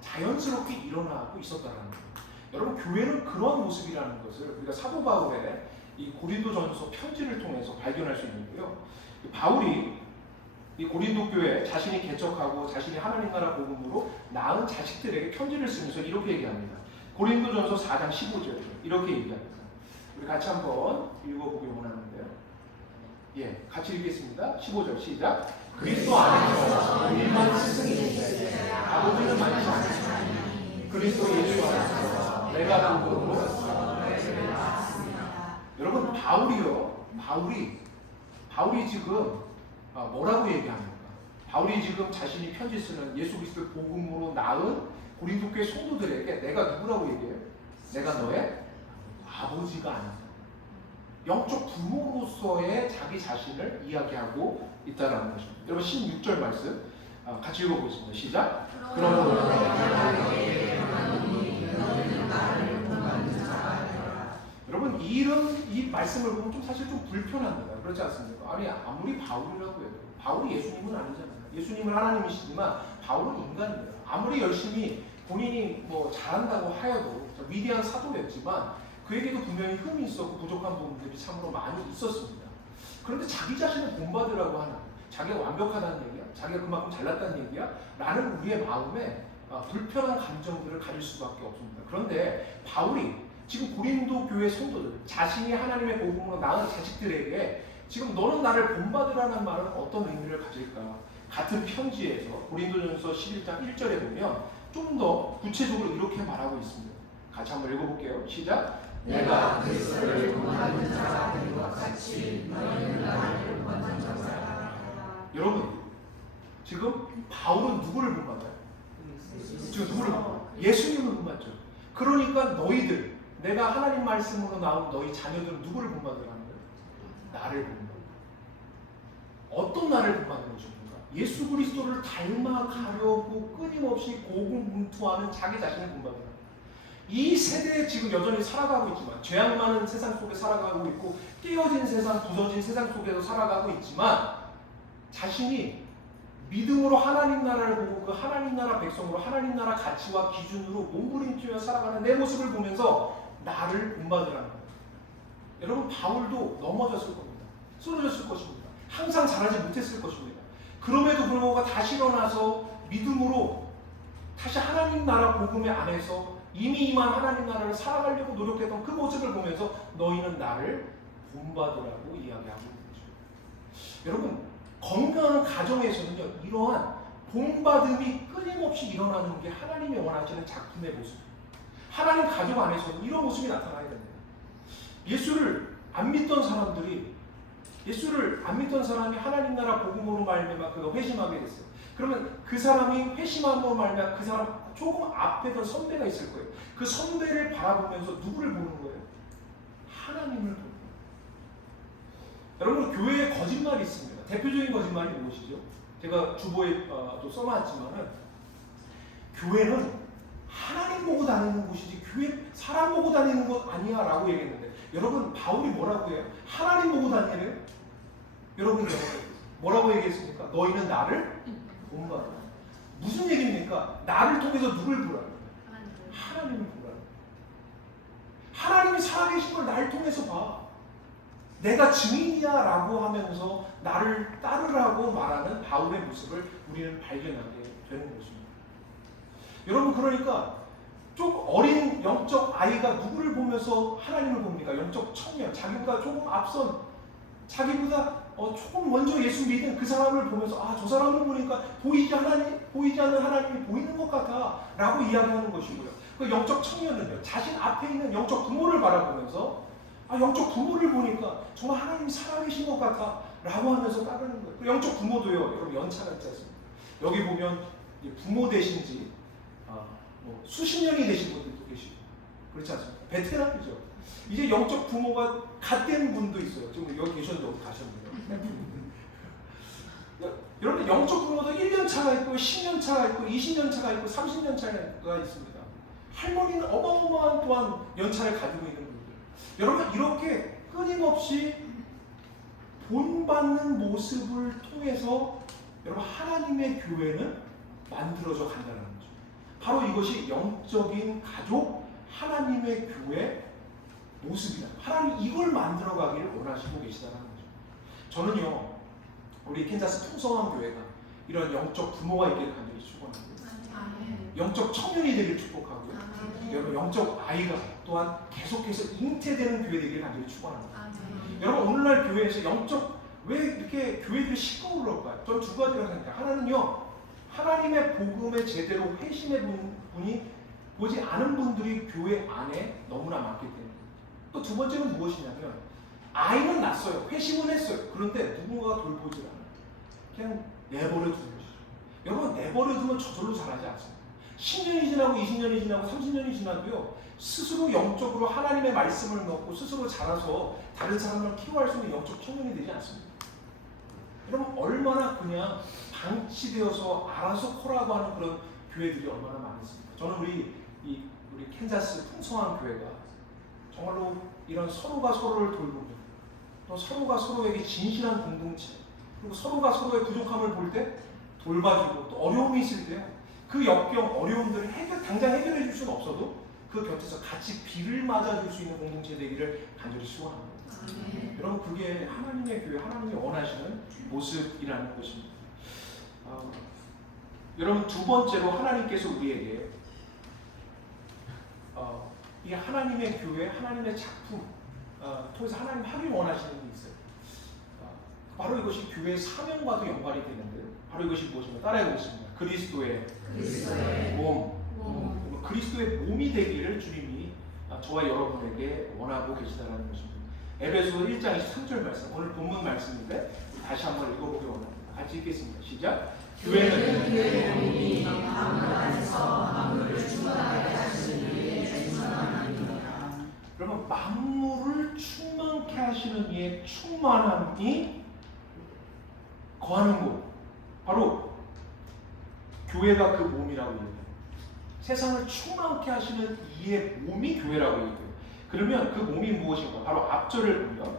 자연스럽게 일어나고 있었다는 거예요. 여러분 교회는 그런 모습이라는 것을 우리가 사도 바울의 이 고린도전서 편지를 통해서 발견할 수 있는데요. 바울이 이 고린도 교회 자신이 개척하고 자신이 하나님 나라 복음으로 낳은 자식들에게 편지를 쓰면서 이렇게 얘기합니다. 고린도전서 4장 15절 이렇게 얘기합니다. 우리 같이 한번 읽어보기 원하는데요. 예, 같이 읽겠습니다. 15절 시작. 그리스도 안에서 일만 스승이 되되 아버지는 많지 않으시나니 그리스도 예수 안에서 내가 복음으로 여러분 바울이 지금 뭐라고 얘기합니까? 바울이 지금 자신이 편지 쓰는 예수 그리스도의 복음으로 낳은 고린도 교회 성도들에게 내가 누구라고 얘기해요? 내가 너의 아버지가 아니다. 영적 부모로서의 자기 자신을 이야기하고 있다는 것입니다. 여러분 16절 말씀 같이 읽어보겠습니다. 시작. 그러므로 여러분 이 말씀을 보면 좀 사실 좀 불편합니다. 그렇지 않습니까? 아니 아무리 바울이라고 해도 바울이 예수님은 아니잖아요. 예수님은 하나님이시지만 바울은 인간입니다. 아무리 열심히 본인이 뭐 잘한다고 하여도 위대한 사도였지만 그에게도 분명히 흠이 있었고 부족한 부분들이 참으로 많이 있었습니다. 그런데 자기 자신을 본받으라고 하는 자기가 완벽하다는 얘기야? 자기가 그만큼 잘났다는 얘기야? 라는 우리의 마음에 불편한 감정들을 가질 수밖에 없습니다. 그런데 바울이 지금 고린도 교회 성도들 자신이 하나님의 복음으로 낳은 자식들에게 지금 너는 나를 본받으라는 말은 어떤 의미를 가질까? 같은 편지에서 고린도전서 11장 1절에 보면 좀 더 구체적으로 이렇게 말하고 있습니다. 같이 한번 읽어볼게요. 시작. 내가 그리스도를 본받는 자가 된 것 같이 너희는 나를 본받는 자라. 여러분 지금 바울은 누구를 본받아요? 지금 누구를 본받아요? 예수님을 본받죠. 그러니까 너희들 내가 하나님 말씀으로 나온 너희 자녀들은 누구를 본받으라는 거예요? 나를 본받아. 어떤 나를 본받는 것입니까? 예수 그리스도를 닮아가려고 끊임없이 고군분투하는 자기 자신을 본받는 이 세대에 지금 여전히 살아가고 있지만 죄악 많은 세상 속에 살아가고 있고 깨어진 세상, 부서진 세상 속에서 살아가고 있지만 자신이 믿음으로 하나님 나라를 보고 그 하나님 나라 백성으로 하나님 나라 가치와 기준으로 몸부림치며 살아가는 내 모습을 보면서 나를 본받으라는 거예요. 여러분 바울도 넘어졌을 겁니다. 쓰러졌을 것입니다. 항상 잘하지 못했을 것입니다. 그럼에도 불구하고 다시 일어나서 믿음으로 다시 하나님 나라 복음의 안에서 이미 임한 하나님 나라를 살아가려고 노력했던 그 모습을 보면서 너희는 나를 본받으라고 이야기하고 있는 거죠. 여러분 건강한 가정에서는요 이러한 본받음이 끊임없이 일어나는 게 하나님이 원하시는 작품의 모습입니다. 하나님 가족 안에서는 이런 모습이 나타나야 됩니다. 예수를 안 믿던 사람이 하나님 나라 복음으로 말미암아 그가 회심하게 됐어요. 그러면 그 사람이 회심함으로 말미암아 그 사람 조금 앞에 던 선배가 있을 거예요. 그 선배를 바라보면서 누구를 보는 거예요? 하나님을 보는 거예요. 여러분 교회에 거짓말이 있습니다. 대표적인 거짓말이 무엇이죠? 제가 주보에 또 써놨지만은 교회는 하나님 보고 다니는 곳이지 교회 사람 보고 다니는 곳 아니야 라고 얘기했는데 여러분 바울이 뭐라고 해요? 하나님 보고 다니래요? 여러분 뭐라고 얘기했습니까? 너희는 나를 본받아. 무슨 얘기입니까? 나를 통해서 누굴 보라는 거예요? 하나님을 보라는 거예요. 하나님이 살아계신 걸 나를 통해서 봐. 내가 증인이야 라고 하면서 나를 따르라고 말하는 바울의 모습을 우리는 발견하게 되는 것입니다. 여러분, 그러니까 좀 어린 영적 아이가 누구를 보면서 하나님을 봅니까? 영적 청년, 자기보다 조금 앞선, 자기보다 조금 먼저 예수 믿은 그 사람을 보면서 저 사람을 보니까 보이지 않는 하나님이 보이는 것 같아 라고 이야기하는 것이고요. 그 영적 청년은요, 자신 앞에 있는 영적 부모를 바라보면서 영적 부모를 보니까 정말 하나님이 살아계신 것 같아 라고 하면서 따르는 거예요. 그 영적 부모도요, 여러분 연차가 있지 않습니까? 여기 보면 부모 되신 지 수십 년이 되신 분들도 계시고 그렇지 않습니까? 베테랑이죠. 이제 영적 부모가 갓된 분도 있어요. 지금 여기 계셨는데 어디 가셨네요. 여러분, 영적 부모도 1년 차가 있고 10년 차가 있고 20년 차가 있고 30년 차가 있습니다. 할머니는 어마어마한 또한 연차를 가지고 있는 분들. 여러분, 이렇게 끊임없이 본받는 모습을 통해서 여러분 하나님의 교회는 만들어져 간다는 거죠. 바로 이것이 영적인 가족, 하나님의 교회 모습이다. 하나님 이걸 만들어가기를 원하시고 계시다는 거죠. 저는요, 우리 캔자스 풍성한 교회가 이런 영적 부모가 있기를 간절히 축원하고요. 영적 청년이 되기를 축복하고요. 여러분, 영적 아이가 또한 계속해서 잉태되는 교회 되기를 간절히 축원합니다. 여러분, 오늘날 교회에서 왜 이렇게 교회들이 시끄러울까요? 저는 두 가지라고 생각해요. 하나는요, 하나님의 복음에 제대로 회심해 본 분이 보지 않은 분들이 교회 안에 너무나 많기 때문에. 또 두 번째는 무엇이냐면, 아이는 낳았어요. 회심은 했어요. 그런데 누군가가 돌보지 않아요. 그냥 내버려 두는 것이죠. 여러분, 내버려 두면 저절로 자라지 않습니다. 10년이 지나고 20년이 지나고 30년이 지나도요, 스스로 영적으로 하나님의 말씀을 넣고 스스로 자라서 다른 사람을 키워할 수 있는 영적 청년이 되지 않습니다. 여러분, 얼마나 그냥 방치되어서 알아서 코라고 하는 그런 교회들이 얼마나 많습니까? 저는 우리 캔자스 풍성한 교회가 정말로 이런 서로가 서로를 돌보며 또 서로가 서로에게 진실한 공동체, 그리고 서로가 서로의 부족함을 볼 때 돌봐주고, 또 어려움이 있을 때 그 역경, 어려움들을 당장 해결해 줄 수는 없어도 그 곁에서 같이 비를 맞아줄 수 있는 공동체 되기를 간절히 소원합니다. 여러분, 그게 하나님의 교회, 하나님이 원하시는 모습이라는 것입니다. 여러분, 두 번째로 하나님께서 우리에게 이 하나님의 교회, 하나님의 작품 통해서 하나님 하길 원하시는 게 있어요. 바로 이것이 교회의 사명과도 연관이 되는데, 바로 이것이 무엇인가? 따라해 보겠습니다. 그리스도의 몸. 그리스도의 몸이 되기를 주님이 저와 여러분에게 원하고 계시다는 것입니다. 에베소 1장 23절 말씀, 오늘 본문 말씀인데 다시 한번 읽어보기 원합니다. 같이 읽겠습니다. 시작. 교회는 그의 몸이 만물 안에서 만물을 충만하게 하시는 이의 충만함이니라. 그러면 만물을 충만케 하시는 이의 충만함이 거하는 곳, 바로 교회가 그 몸이라고 얘기해요. 세상을 충만케 하시는 이의 몸이 교회라고 얘기해요. 그러면 그 몸이 무엇인가? 바로 앞절을 보면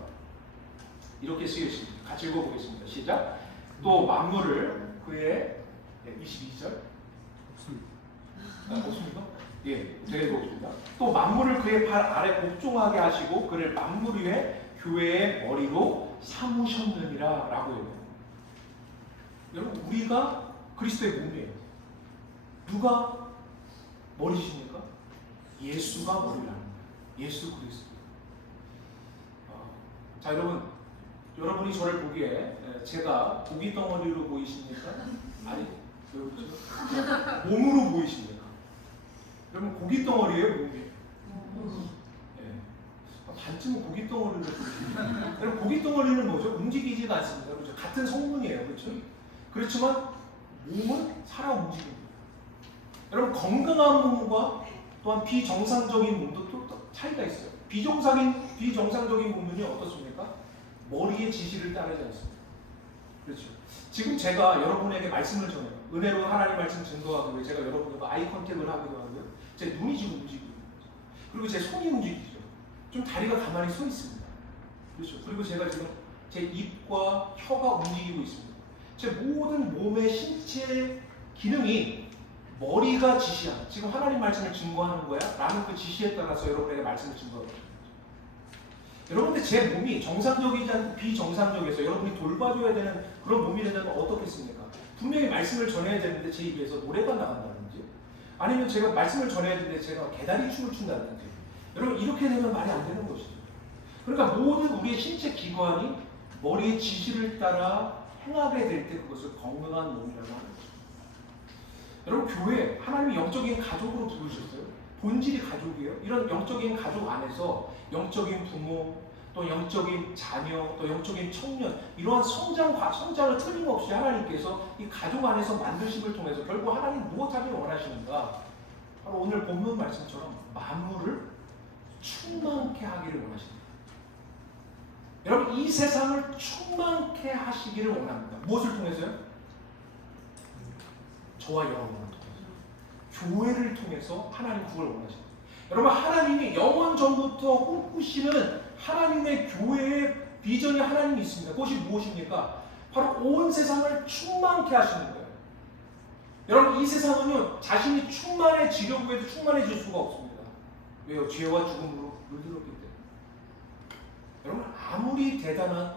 이렇게 쓰여 있습니다. 같이 읽어보겠습니다. 시작. 또 만물을 그의 22절 없습니까? 예, 제가 읽어보겠습니다. 또 만물을 그의 발 아래 복종하게 하시고 그를 만물 위에 교회의 머리로 삼으셨느니라 라고 얘기해요. 여러분, 우리가 그리스도의 몸이에요. 누가 머리십니까? 예수가 머리라는 거예요. 예수 그리스도. 자, 여러분이 저를 보기에 제가 고기 덩어리로 보이십니까? 아니, 그렇죠? 몸으로 보이십니까? 여러분, 고기 덩어리예요, 몸이에요? 반쯤은 고기 덩어리로 보이십니까? 여러분, 고기 덩어리는 뭐죠? 움직이지가 않습니다. 그렇죠? 같은 성분이에요, 그렇죠? 그렇지만 몸은 살아 움직입니다. 여러분, 건강한 몸과 또한 비정상적인 몸도 또 차이가 있어요. 비정상적인 몸은요, 어떻습니까? 머리의 지시를 따르지 않습니다. 그렇죠. 지금 제가 여러분에게 말씀을 전해요. 은혜로 하나님 말씀 증거하고요. 제가 여러분과 아이 컨택을 하기도 하고요. 제 눈이 지금 움직이고 있죠. 그리고 제 손이 움직이죠. 좀 다리가 가만히 서 있습니다. 그렇죠. 그리고 제가 지금 제 입과 혀가 움직이고 있습니다. 제 모든 몸의 신체 기능이 머리가 지시하는, 지금 하나님 말씀을 증거하는 거야 라는 그 지시에 따라서 여러분에게 말씀을 증거하는 거죠. 여러분들 제 몸이 정상적이지 않고 비정상적에서 여러분이 돌봐줘야 되는 그런 몸이 된다면 어떻겠습니까? 분명히 말씀을 전해야 되는데 제 입에서 노래가 나간다든지 아니면 제가 말씀을 전해야 되는데 제가 개다리 춤을 춘다든지 여러분 이렇게 되면 말이 안 되는 것이죠. 그러니까 모든 우리의 신체 기관이 머리의 지시를 따라 행하게 될 때 그것을 건강한 몸이라고 하는 거죠. 여러분 교회 하나님이 영적인 가족으로 부르셨어요. 본질이 가족이에요. 이런 영적인 가족 안에서 영적인 부모, 또 영적인 자녀, 또 영적인 청년 이러한 성장을 틀림없이 하나님께서 이 가족 안에서 만드심을 통해서 결국 하나님 무엇 하기를 원하시는가? 바로 오늘 본문 말씀처럼 만물을 충만케 하기를 원하십니다. 여러분 이 세상을 충만케 하시기를 원합니다. 무엇을 통해서요? 저와 여러분을 통해서, 교회를 통해서 하나님 그걸 원하십니다. 여러분 하나님이 영원 전부터 꿈꾸시는 하나님의 교회의 비전이 하나님이 있습니다. 그것이 무엇입니까? 바로 온 세상을 충만케 하시는 거예요. 여러분 이 세상은요 자신이 충만해지려고 해도 충만해질 수가 없습니다. 왜요? 죄와 죽음으로 물들었기 때문에. 여러분 아무리 대단한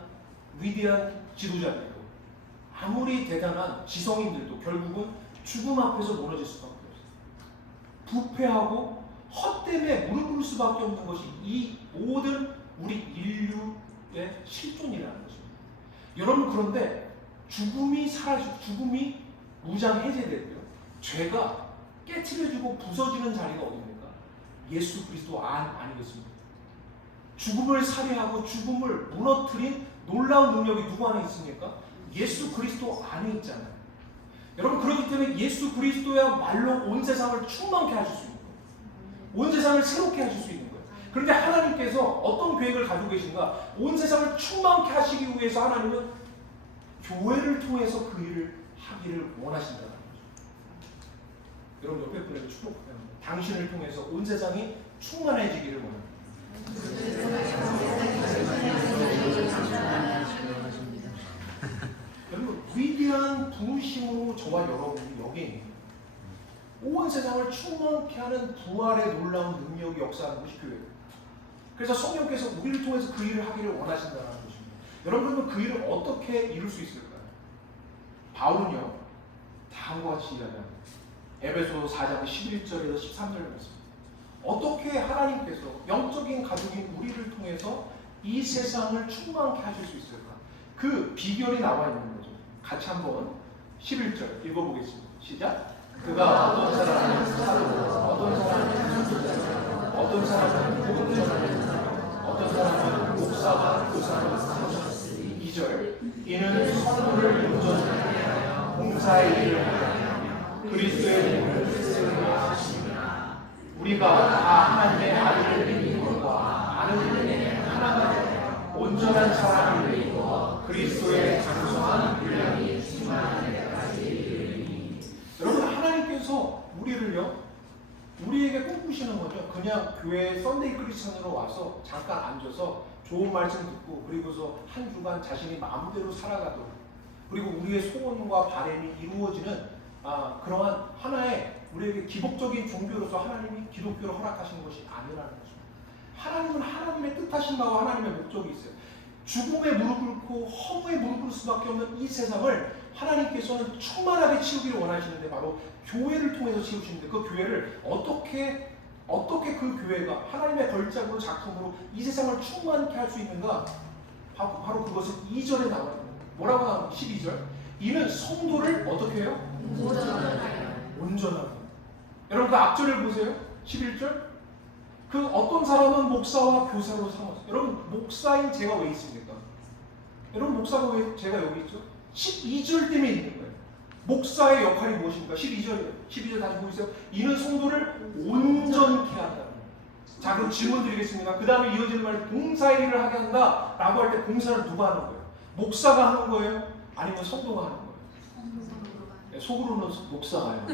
위대한 지도자들도 아무리 대단한 지성인들도 결국은 죽음 앞에서 무너질 수밖에 없어요. 부패하고 헛됨에 무릎 꿇을 수밖에 없는 것이 이 모든 우리 인류의 실존이라는 것입니다. 여러분 그런데 죽음이 사라지고 죽음이 무장 해제될 때요 죄가 깨트려지고 부서지는 자리가 어디입니까? 예수 그리스도 아니겠습니까? 죽음을 살해하고 죽음을 무너뜨린 놀라운 능력이 누구 안에 있습니까? 예수 그리스도 안에 있잖아요. 여러분 그렇기 때문에 예수 그리스도야말로 온 세상을 충만케 하실 수 있는 거예요. 온 세상을 새롭게 하실 수 있는 거예요. 그런데 하나님께서 어떤 계획을 가지고 계신가? 온 세상을 충만케 하시기 위해서 하나님은 교회를 통해서 그 일을 하기를 원하신다는 거죠. 여러분 옆에 분에게 축복합니다. 당신을 통해서 온 세상이 충만해지기를 원합니다. 여러분 위대한 부르심으로 저와 여러분이 여기에 있는 거예요. 온 세상을 충만케 하는 부활의 놀라운 능력이 역사하는 것이 교회예요. 그래서 성령께서 우리를 통해서 그 일을 하기를 원하신다는 것입니다. 여러분은 그 일을 어떻게 이룰 수 있을까요? 바울은요 다음과 같이 이야기합니다. 에베소 4장 11절에서 13절 말씀. 어떻게 하나님께서 영적인 가족인 우리를 통해서 이 세상을 충만케 하실 수 있을까? 그 비결이 나와 있는 거죠. 같이 한번 11절 읽어보겠습니다. 시작. 그가 어떤 사람은 사도로, 어떤 사람은 선지자로, 어떤 사람은 복음 전하는, 어떤 사람은 목사와 교사로 삼으셨으니 2절 이는 성도를 온전하게 봉사의 일을 하여 그리스도의 몸을 세우게 하시니라. 우리가 다 하나님의 아들을 믿는 것과 아는 은혜에 하나가 되어 온전한 사람을 이루어 그리스도의 장성한 분량이 충만한 데까지 이르리니. 여러분 하나님께서 우리에게 꿈꾸시는 거죠. 그냥 교회 썬데이 크리스천으로 와서 잠깐 앉아서 좋은 말씀 듣고 그리고서 한 주간 자신이 마음대로 살아가도록 그리고 우리의 소원과 바람이 이루어지는 그러한 하나의 우리에게 기복적인 종교로서 하나님이 기독교를 허락하신 것이 아니라는 것입니다. 하나님은 하나님의 뜻하신 바와 하나님의 목적이 있어요. 죽음에 무릎 꿇고 허무에 무릎 꿇을 수밖에 없는 이 세상을 하나님께서는 충만하게 치우기를 원하시는데 바로 교회를 통해서 치우시는데 그 교회를 어떻게 그 교회가 하나님의 걸작으로 작품으로 이 세상을 충만케 할 수 있는가? 바로 그것은 2절에 나와 있는 거예요. 뭐라고 나와요? 12절. 이는 성도를 어떻게 해요? 온전하게. 여러분 그 앞절을 보세요. 11절. 그 어떤 사람은 목사와 교사로 삼았어요. 여러분 목사인 제가 왜 있습니까? 여러분 목사가 왜 제가 여기 있죠? 12절 때문에 있는 거예요. 목사의 역할이 무엇입니까? 12절 다시 보세요. 이는 성도를 온전케 한다. 자 그럼 질문 드리겠습니다. 그 다음에 이어지는 말 봉사의 일을 하게 한다 라고 할 때 봉사를 누가 하는 거예요? 목사가 하는 거예요? 아니면 성도가 하는 거예요? 네, 속으로는 목사가요.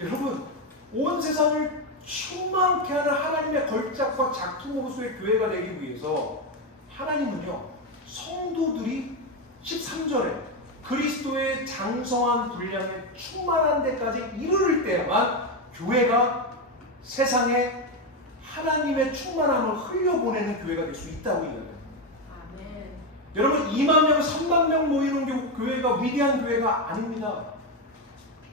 여러분 온 세상을 충만케 하는 하나님의 걸작과 작품으로서의 교회가 되기 위해서 하나님은요 성도들이 13절에 그리스도의 장성한 분량에 충만한 데까지 이르를 때야만 교회가 세상에 하나님의 충만함을 흘려보내는 교회가 될 수 있다고 이야기합니다. 아멘. 여러분 2만 명, 3만 명 모이는 교회가 위대한 교회가 아닙니다.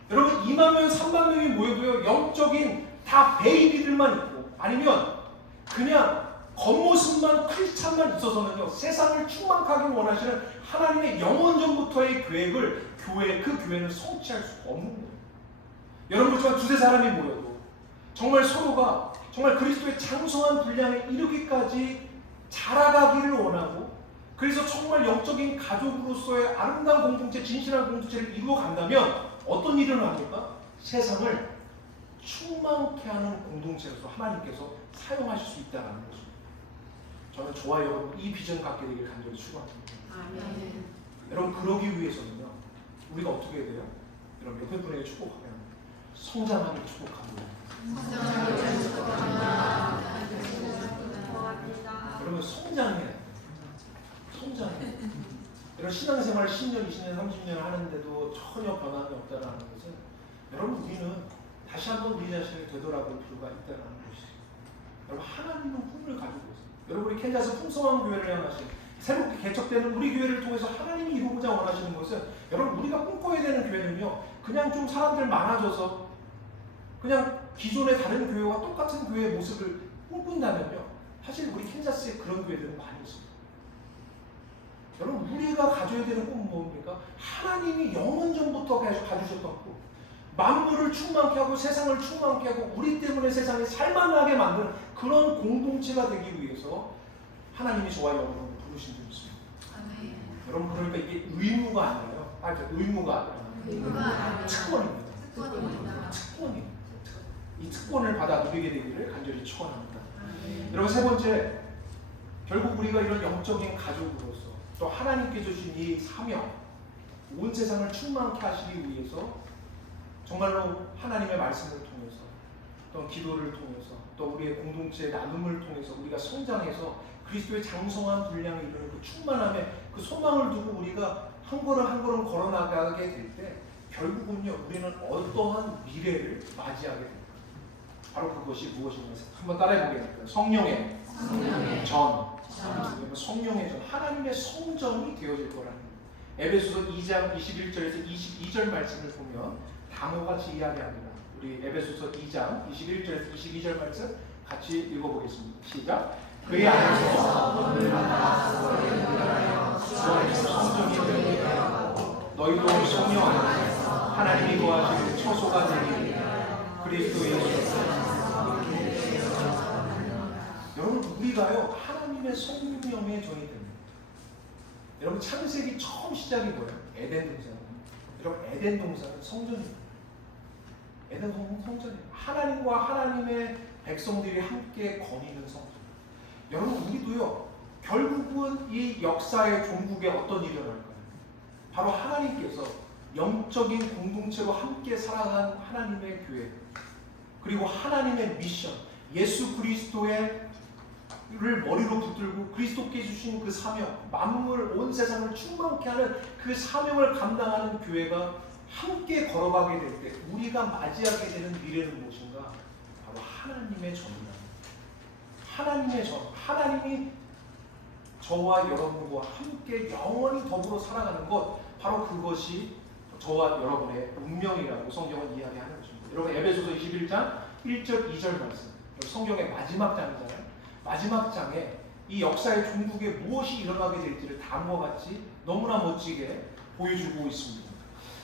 여러분 2만 명, 3만 명이 모여도요 영적인 다 베이비들만 있고 아니면 그냥 겉모습만 크리스찬만 있어서는요 세상을 충만하게 원하시는 하나님의 영원전부터의 계획을 그 교회는 성취할 수 없는 거예요. 여러분 그렇지만 두세 사람이 모여도 정말 서로가 정말 그리스도의 장성한 분량에 이르기까지 자라가기를 원하고 그래서 정말 영적인 가족으로서의 아름다운 공동체, 진실한 공동체를 이루어 간다면 어떤 일이 일어납니까? 세상을 충만케 하는 공동체로서 하나님께서 사용하실 수 있다는 것입니다. 저는 저와 여러분 이 비전 갖게 되길 간절히 축원합니다. 아멘. 여러분 그러기 위해서는요 우리가 어떻게 해야 돼요? 여러분 옆에 분에게 축복하면 성장하길 축복합니다. 여러분 성장해야 돼요. 성장해야 돼요. 여러분 신앙생활 10년, 20년, 30년 하는데도 전혀 변함이 없다는 것은 여러분 우리는 다시 한번 우리 자신을 되돌아볼 필요가 있다는 것이죠. 여러분 하나님은 꿈을 가지고 있어요. 여러분 우리 캔자스 풍성한 교회를 향하신 새롭게 개척되는 우리 교회를 통해서 하나님이 이루고자 원하시는 것은 여러분 우리가 꿈꿔야 되는 교회는요 그냥 좀 사람들 많아져서 그냥 기존의 다른 교회와 똑같은 교회의 모습을 꿈꾼다면요 사실 우리 캔자스에 그런 교회들은 많이 있습니다. 여러분 우리가 가져야 되는 꿈은 뭡니까? 하나님이 영원전부터 가주셨던 꿈, 만물을 충만케 하고 세상을 충만케 하고 우리 때문에 세상이 살만하게 만드는 그런 공동체가 되기 위해서 하나님이 저와 여러분을 부르신 분이십니다. 여러분 그러니까 이게 의무가 아니라요. 의무가 아니라 특권입니다. 특권입니다. 이 특권을 받아 누리게 되기를 간절히 축원합니다. 여러분 세 번째, 결국 우리가 이런 영적인 가족으로서 또 하나님께 주신 이 사명, 온 세상을 충만케 하시기 위해서 정말로 하나님의 말씀을 통해서 또 기도를 통해서 또 우리의 공동체의 나눔을 통해서 우리가 성장해서 그리스도의 장성한 분량에 이르는 그 충만함에 그 소망을 두고 우리가 한 걸음 한 걸음 걸어나가게 될 때 결국은요 우리는 어떠한 미래를 맞이하게 됩니다. 바로 그것이 무엇인가 한번 따라해 보겠습니다. 성령의 전, 성령의 전, 하나님의 성전이 되어질 거라는 거예요. 에베소서 2장 21절에서 22절 말씀을 보면 다음과같이 이야기합니다. 우리 에베소서 2장 21절에서 22절 말씀 같이 읽어보겠습니다. 시작. 그의 안에서 성전이 되고 너희도 성령 안에서 하나님이 거하시는 처소가 되기 그리스도 예수. 여러분 우리가요 하나님의 성령의 전이 됩니다. 여러분 창세기 처음 시작이 뭐예요? 에덴 동산. 여러분 에덴 동산은 성전입니다. 에덴 성전이에요. 하나님과 하나님의 백성들이 함께 거니는 성전. 여러분 우리도요 결국은 이 역사의 종국에 어떤 일이 일어날까요? 바로 하나님께서 영적인 공동체로 함께 살아간 하나님의 교회 그리고 하나님의 미션 예수 그리스도의 를 머리로 붙들고 그리스도께 주신 그 사명, 만물 온 세상을 충만케 하는 그 사명을 감당하는 교회가 함께 걸어가게 될 때 우리가 맞이하게 되는 미래는 무엇인가? 바로 하나님의 전이다. 하나님의 전, 하나님이 저와 여러분과 함께 영원히 더불어 살아가는 것, 바로 그것이 저와 여러분의 운명이라고 성경은 이야기하는 것입니다. 여러분 에베소서 21장 1절 2절 말씀, 성경의 마지막 장이잖아요. 마지막 장에 이 역사의 종국에 무엇이 일어나게 될지를 다음과 같이 너무나 멋지게 보여주고 있습니다.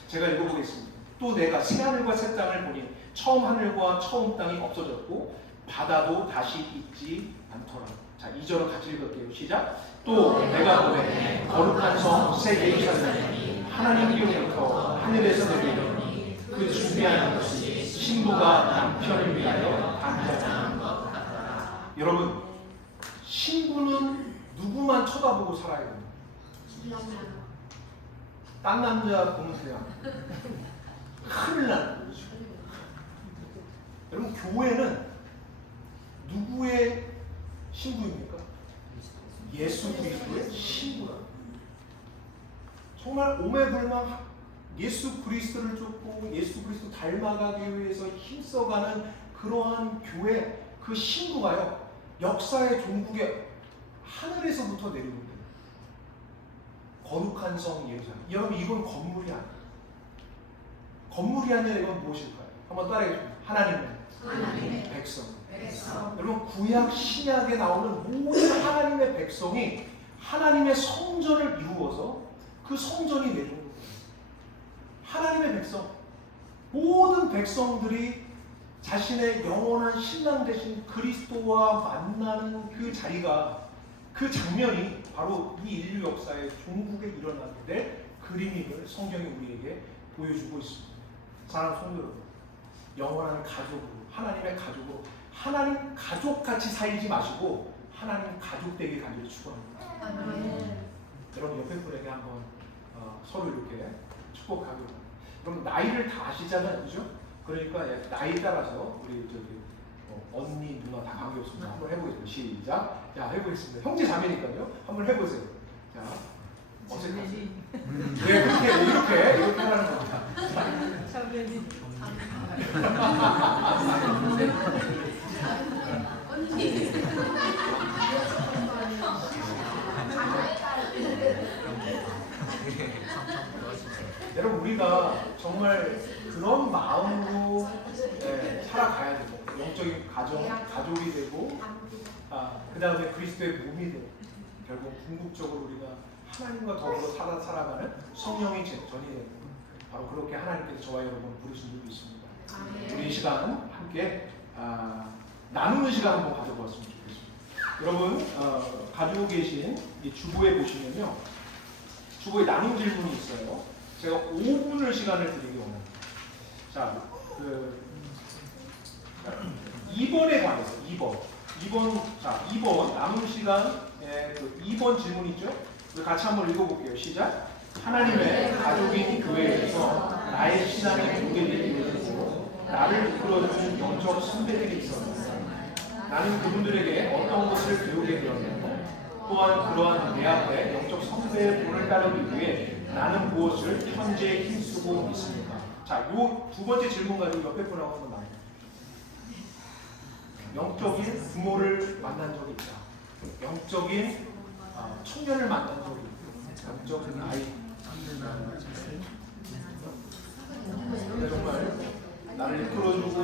제가 읽어보겠습니다. 또 내가 새 하늘과 새 땅을 보니 처음 하늘과 처음 땅이 없어졌고 바다도 다시 있지 않더라. 자, 2절을 같이 읽을게요. 시작. 또 내가 보매 거룩한 성 새 예루살렘이 하나님께로부터 하늘에서 내려오니 그 준비한 것이 신부가 남편을 위하여 단장한 것 같다. 여러분 신부는 누구만 쳐다보고 살아야 됩니다. 딴 남자 보면 그냥 큰일 나는 거죠. 여러분 교회는 누구의 신부입니까? 예수 그리스도의 신부라. 정말 오매불망 예수 그리스도를 쫓고 예수 그리스도 닮아가기 위해서 힘써가는 그러한 교회, 그 신부가요 역사의 종국에 하늘에서부터 내려온 거예요. 거룩한 성 예루살렘. 여러분 이건 건물이 아니에요. 건물이 아니라 이건 무엇일까요? 한번 따라해주세요. 하나님의 백성. 여러분 구약 신약에 나오는 모든 하나님의 백성이 하나님의 성전을 이루어서 그 성전이 내려오는 거예요. 하나님의 백성, 모든 백성들이 자신의 영원한 신랑 되신 그리스도와 만나는 그 자리가, 그 장면이 바로 이 인류 역사의 종국에 일어나게 될 그림임을 성경이 우리에게 보여주고 있습니다. 사랑하는 성도 여러분, 영원한 가족으로, 하나님의 가족으로, 하나님 가족같이 살지 마시고 하나님 가족 되게 가기를 축원합니다. 여러분 옆에 분에게 한번 서로 이렇게 축복하기로 합니다. 그럼 나이를 다 아시잖아요, 그죠? 그러니까 나이 따라서 우리 저기 언니, 누나 다 관계없습니다. 한번 해보겠습니다. 시작. 자, 해보겠습니다. 형제 자매니까요. 한번 해보세요. 자, 어색하죠? 네, 이렇게 하는 겁니다. 여러분 우리가 정말 그런 마음으로 살아가야 되고 영적인 가족이 되고 그 다음에 그리스도의 몸이 되고 결국 궁극적으로 우리가 하나님과 더불어 살아가는 성령의 전이 되고 바로 그렇게 하나님께서 저와 여러분 부르신 일이 있습니다. 우리 이 시간 함께 나누는 시간 한번 가져보았으면 좋겠습니다. 여러분 가지고 계신 이 주보에 보시면요, 주보에 나눔 질문이 있어요. 제가 5분을 시간을 드리기 원합니다. 자, 2번에 관해서 2번 남은 시간에 2번 질문 있죠? 같이 한번 읽어볼게요. 시작. 하나님의 가족인 교회에서 나의 신앙의 무게들이 이루어지고 나를 이끌어주는 영적 선배들이 있었는데 나는 그분들에게 어떤 것을 배우게 되었느냐, 또한 그러한 내 앞에 영적 선배의 본을 따르기 위해 나는 무엇을 현재 힘쓰고 있습니까? 자, 요 두 번째 질문 가지고 옆에 분하고 한번 나눠요. 영적인 부모를 만난 적이 있다. 영적인 청년을 만난 적이 있다. 영적인 아이. 정말 나를 이끌어주고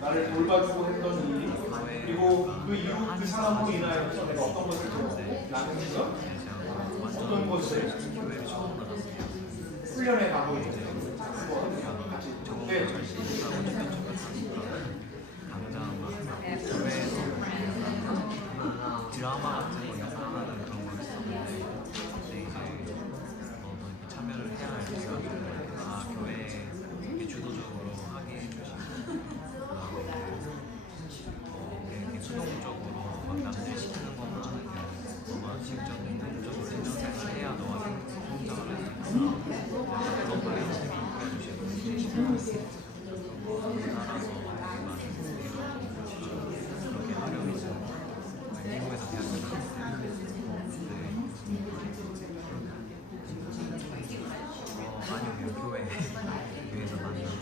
나를 돌봐주고 했던 일, 그리고 그 이후 그 사람으로 인하여서 내가 어떤 것을 배웠고 나는 지금 어떤 것을 훈련해 가고 있는지 한번 같이 드라마 같은 거 영상하는 그런 거 있었는데 근데 이제 참여를 해야 할 때가 교회에 이렇게 주도적으로 하게 해주시고 이렇게 수동적으로 막 남들 시키는 것만 하는 게 아니고 직접 능동적으로 생각을 해야 너가 성장을 할 수 있구나 그런 걸 열심히 익혀주시고 따라서 그렇게 하려고 지금 미국에서 대학교 나왔어요. 아니요, 교회에서 만나서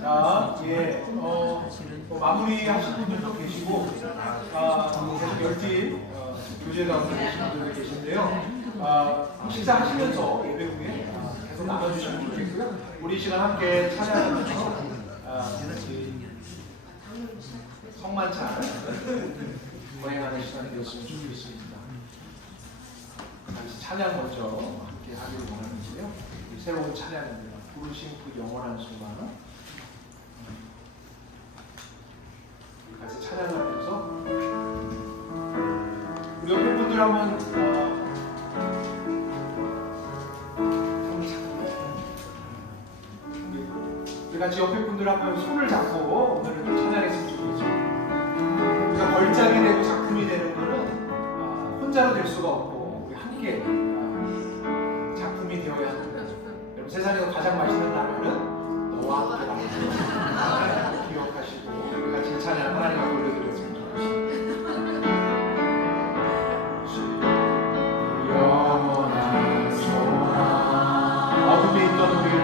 자, 예, 마무리 하신 분들도 계시고, 계속 열띤 교제 가운데 계신 분들도 계신데요. 식사하시면서 예배 후에 계속 나눠주시면 좋겠고요. 우리 이 시간 함께 찬양하면서 성만찬 거행하는 시간이 되었으면 좋겠습니다. 같이 찬양 먼저 함께 하기를 원하는데요. 새로운 찬양입니다. 부르신 그 영원한 순간. 같이 찬양하면서 우리 옆에 분들 한번 우리 같이 옆에 분들 한번 손을 잡고 오늘은 좀 찬양했으면 좋겠습니다. 우리가 걸작이 되고 작품이 되는 것은 혼자로 될 수가 없고 우리 함께 작품이 되어야 합니다. 여러분 세상에서 가장 맛있는 라면은 너와 함께 기억하시고 우리 같이 찬양 하나님 앞에 올려드렸습니다. 영원한 소망 어둠에 있던 우리를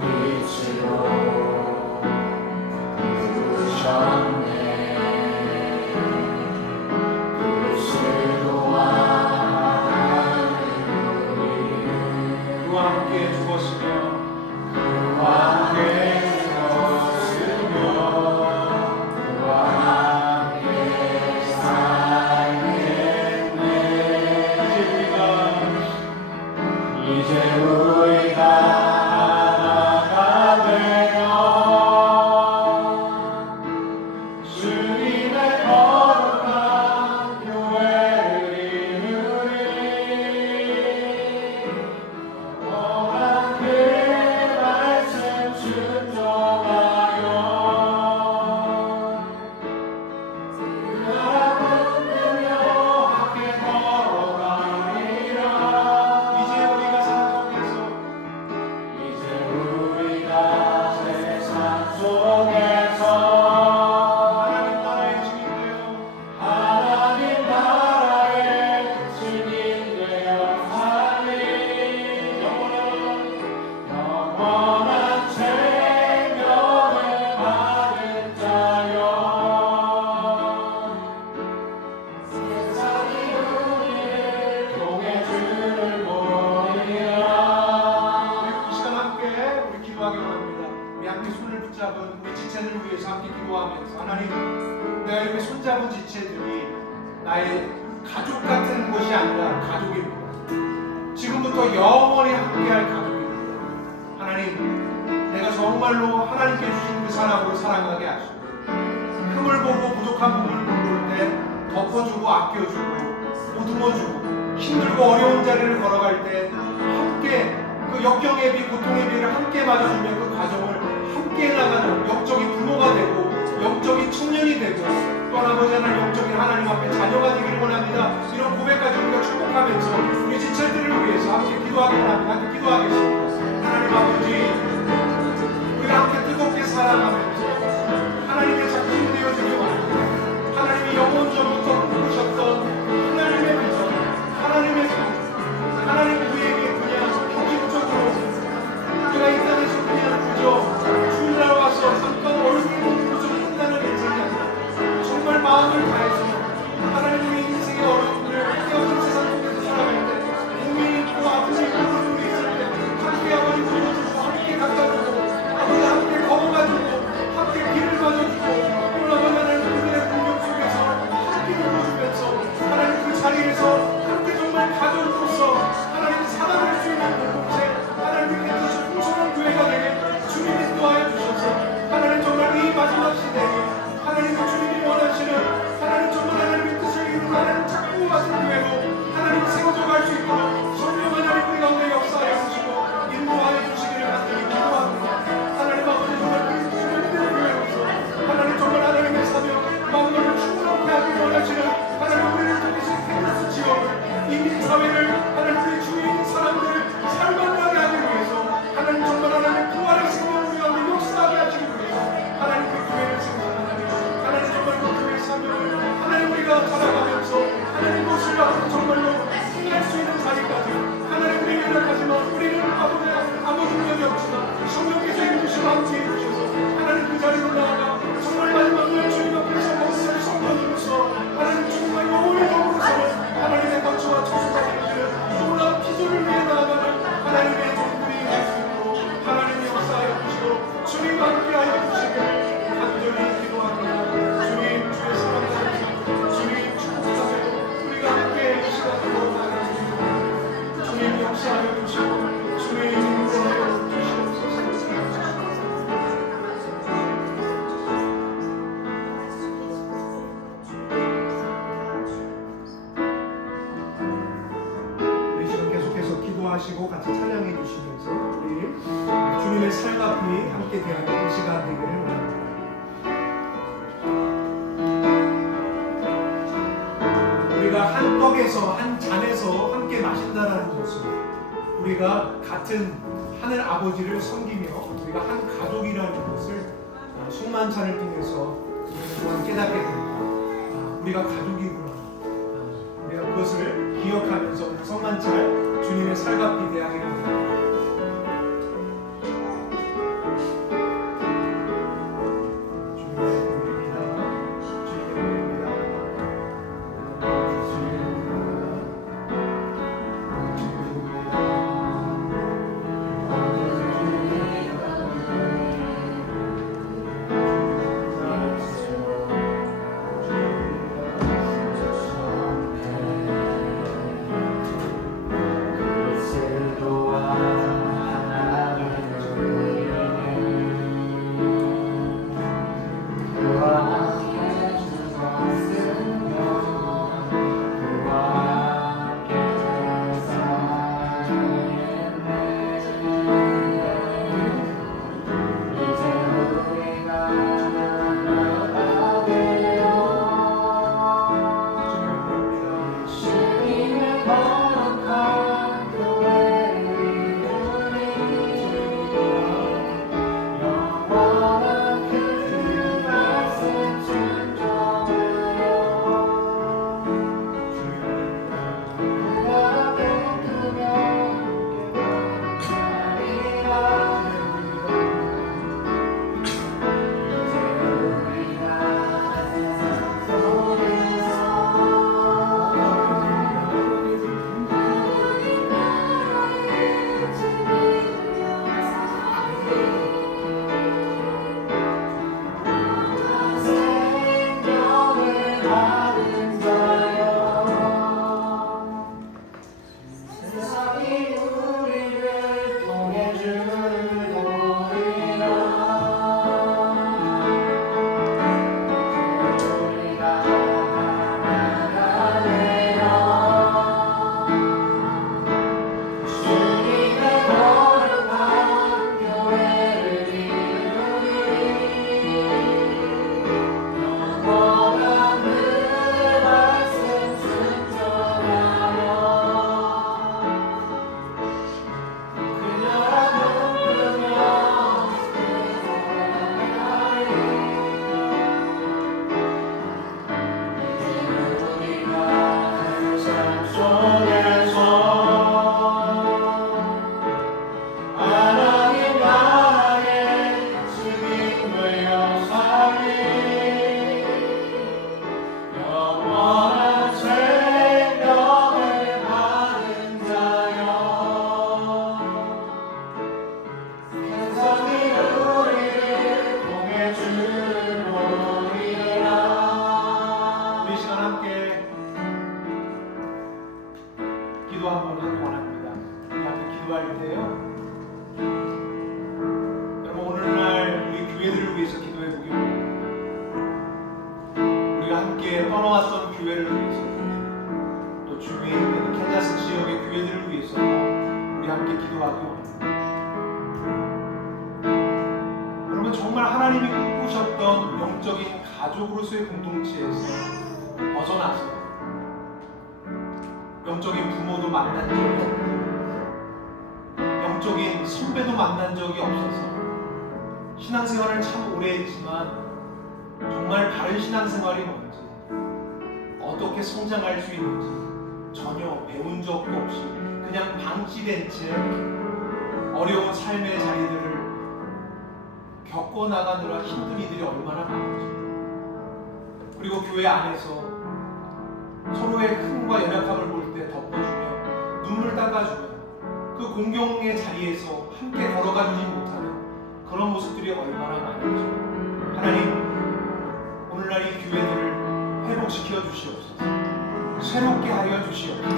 빛으로 부르셨네. 그리스도와 그와 함께 죽었으며 그와 함께 하나님, 내가 이렇게 손잡은 지체들이 나의 가족 같은 것이 아니라 가족입니다. 지금부터 영원히 함께할 가족입니다. 하나님, 내가 정말로 하나님께 주신 그 사람으로 사랑하게 하시고 흠을 보고 부족한 부분을 볼 때 덮어주고 아껴주고 보듬어주고 힘들고 어려운 자리를 걸어갈 때 함께 그 역경의 비, 고통의 비를 함께 맞아주며 그 가정을 함께 나가는 영적인 부모가 되고 영적인 청년이 되고 또 아버지 하나님 영적인 하나님 앞에 자녀가 되기를 원합니다. 이런 고백까지 우리가 축복하면서 우리 지체들을 위해서 함께 기도하기 원합니다. 함께 기도하겠습니다. 하나님 아버지, 우리가 함께 뜨겁게 사랑하면서 하나님의 작품이 되어지기 원합니다. 하나님이 영원전부터 꿈꾸셨던 하나님의 비전, 하나님의 상, 하나님 우리에게 그냥 형식적으로 우리가 이 땅에서 그냥 그저 주일날 와서 잠깐 얼굴 보고 좀 한다는 인생이 아니라 정말 마음을 다해서 하나님 우리 인생의 어려움을 깨어진 세상 속에서 살아갈 때 고민이 있고 아픔이 있고 그런 일이 있을 때 함께 아버지 불러주고 함께 갖다주고 아버지 함께 걸어가지고 일어나시고 같이 찬양해 주시면서 우리 주님의 살갑이 함께 대하는 이 시간 되기를 원합니다. 우리가 한 떡에서 한 잔에서 함께 마신다라는 것은 우리가 같은 하늘 아버지를 섬기며 우리가 한 가족이라는 것을 숙만찬을 통해서 우리는 또한 깨닫게 됩니다. 우리가 가족이구나. 우리가 그것을 기억하면서 오늘 성만찬 주님의 살갑이 대하기를 원합니다. 떠나왔던 교회를 위해서 또 주위에 있는 캔자스 지역의 교회들을 위해서 우리 함께 기도하기 원합니다. 여러분 정말 하나님이 꿈꾸셨던 영적인 가족으로서의 공동체에서 벗어나서 영적인 부모도 만난 적이 없고 영적인 선배도 만난 적이 없어서 신앙생활을 참 오래 했지만 정말 바른 신앙생활이 뭔지 어떻게 성장할 수 있는지 전혀 배운 적도 없이 그냥 방치된 채 어려운 삶의 자리들을 겪어나가느라 힘든 이들이 얼마나 많은지, 그리고 교회 안에서 서로의 흠과 연약함을 볼 때 덮어주며 눈물 닦아주며 그 공경의 자리에서 함께 걸어가주지 못하는 그런 모습들이 얼마나 많은지, 하나님 오늘날 이 교회들을 회복시켜 주시옵소서. 새롭게 하여 주시옵소서.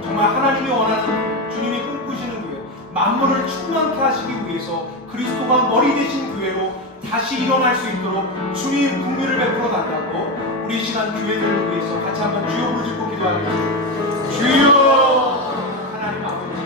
정말 하나님이 원하는, 주님이 꿈꾸시는 교회, 만물을 충만케 하시기 위해서 그리스도가 머리 되신 교회로 다시 일어날 수 있도록 주님 긍휼을 베풀어 달라고 우리 시간 교회들을 위해서 같이 한번 주여 부르짖고 기도하겠습니다. 주여! 하나님 아버지,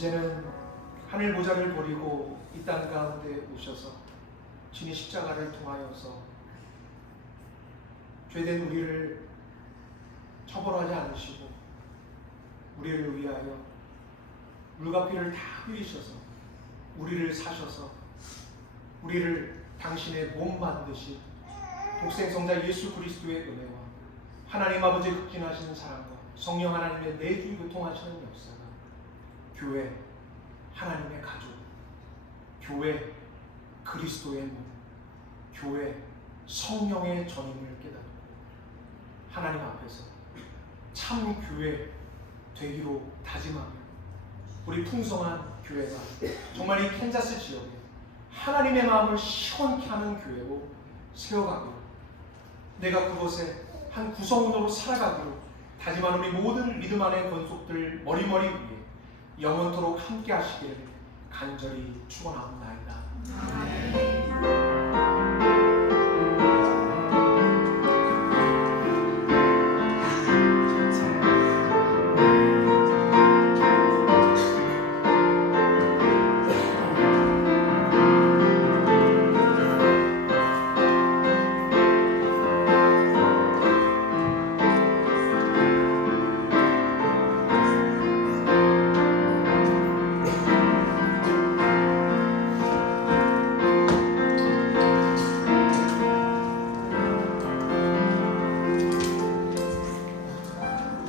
이제는 하늘 보좌를 버리고 이 땅 가운데 오셔서 주님 십자가를 통하여서 죄된 우리를 처벌하지 않으시고 우리를 위하여 물과 피를 다 흘리셔서 우리를 사셔서 우리를 당신의 몸 만드신 독생성자 예수 그리스도의 은혜와 하나님 아버지의 극진하시는 사랑과 성령 하나님의 내주 교통하시는 역사가 교회, 하나님의 가족, 교회, 그리스도의 몸, 교회, 성령의 전임을 깨닫고 하나님 앞에서 참 교회 되기로 다짐하며 우리 풍성한 교회가 정말 이 캔자스 지역에 하나님의 마음을 시원케 하는 교회로 세워가기로, 내가 그곳에 한 구성원으로 살아가기로 다짐하는 우리 모든 믿음 안의 권속들 머리머리 위에 영원토록 함께 하시기를 간절히 축원합니다. 아멘.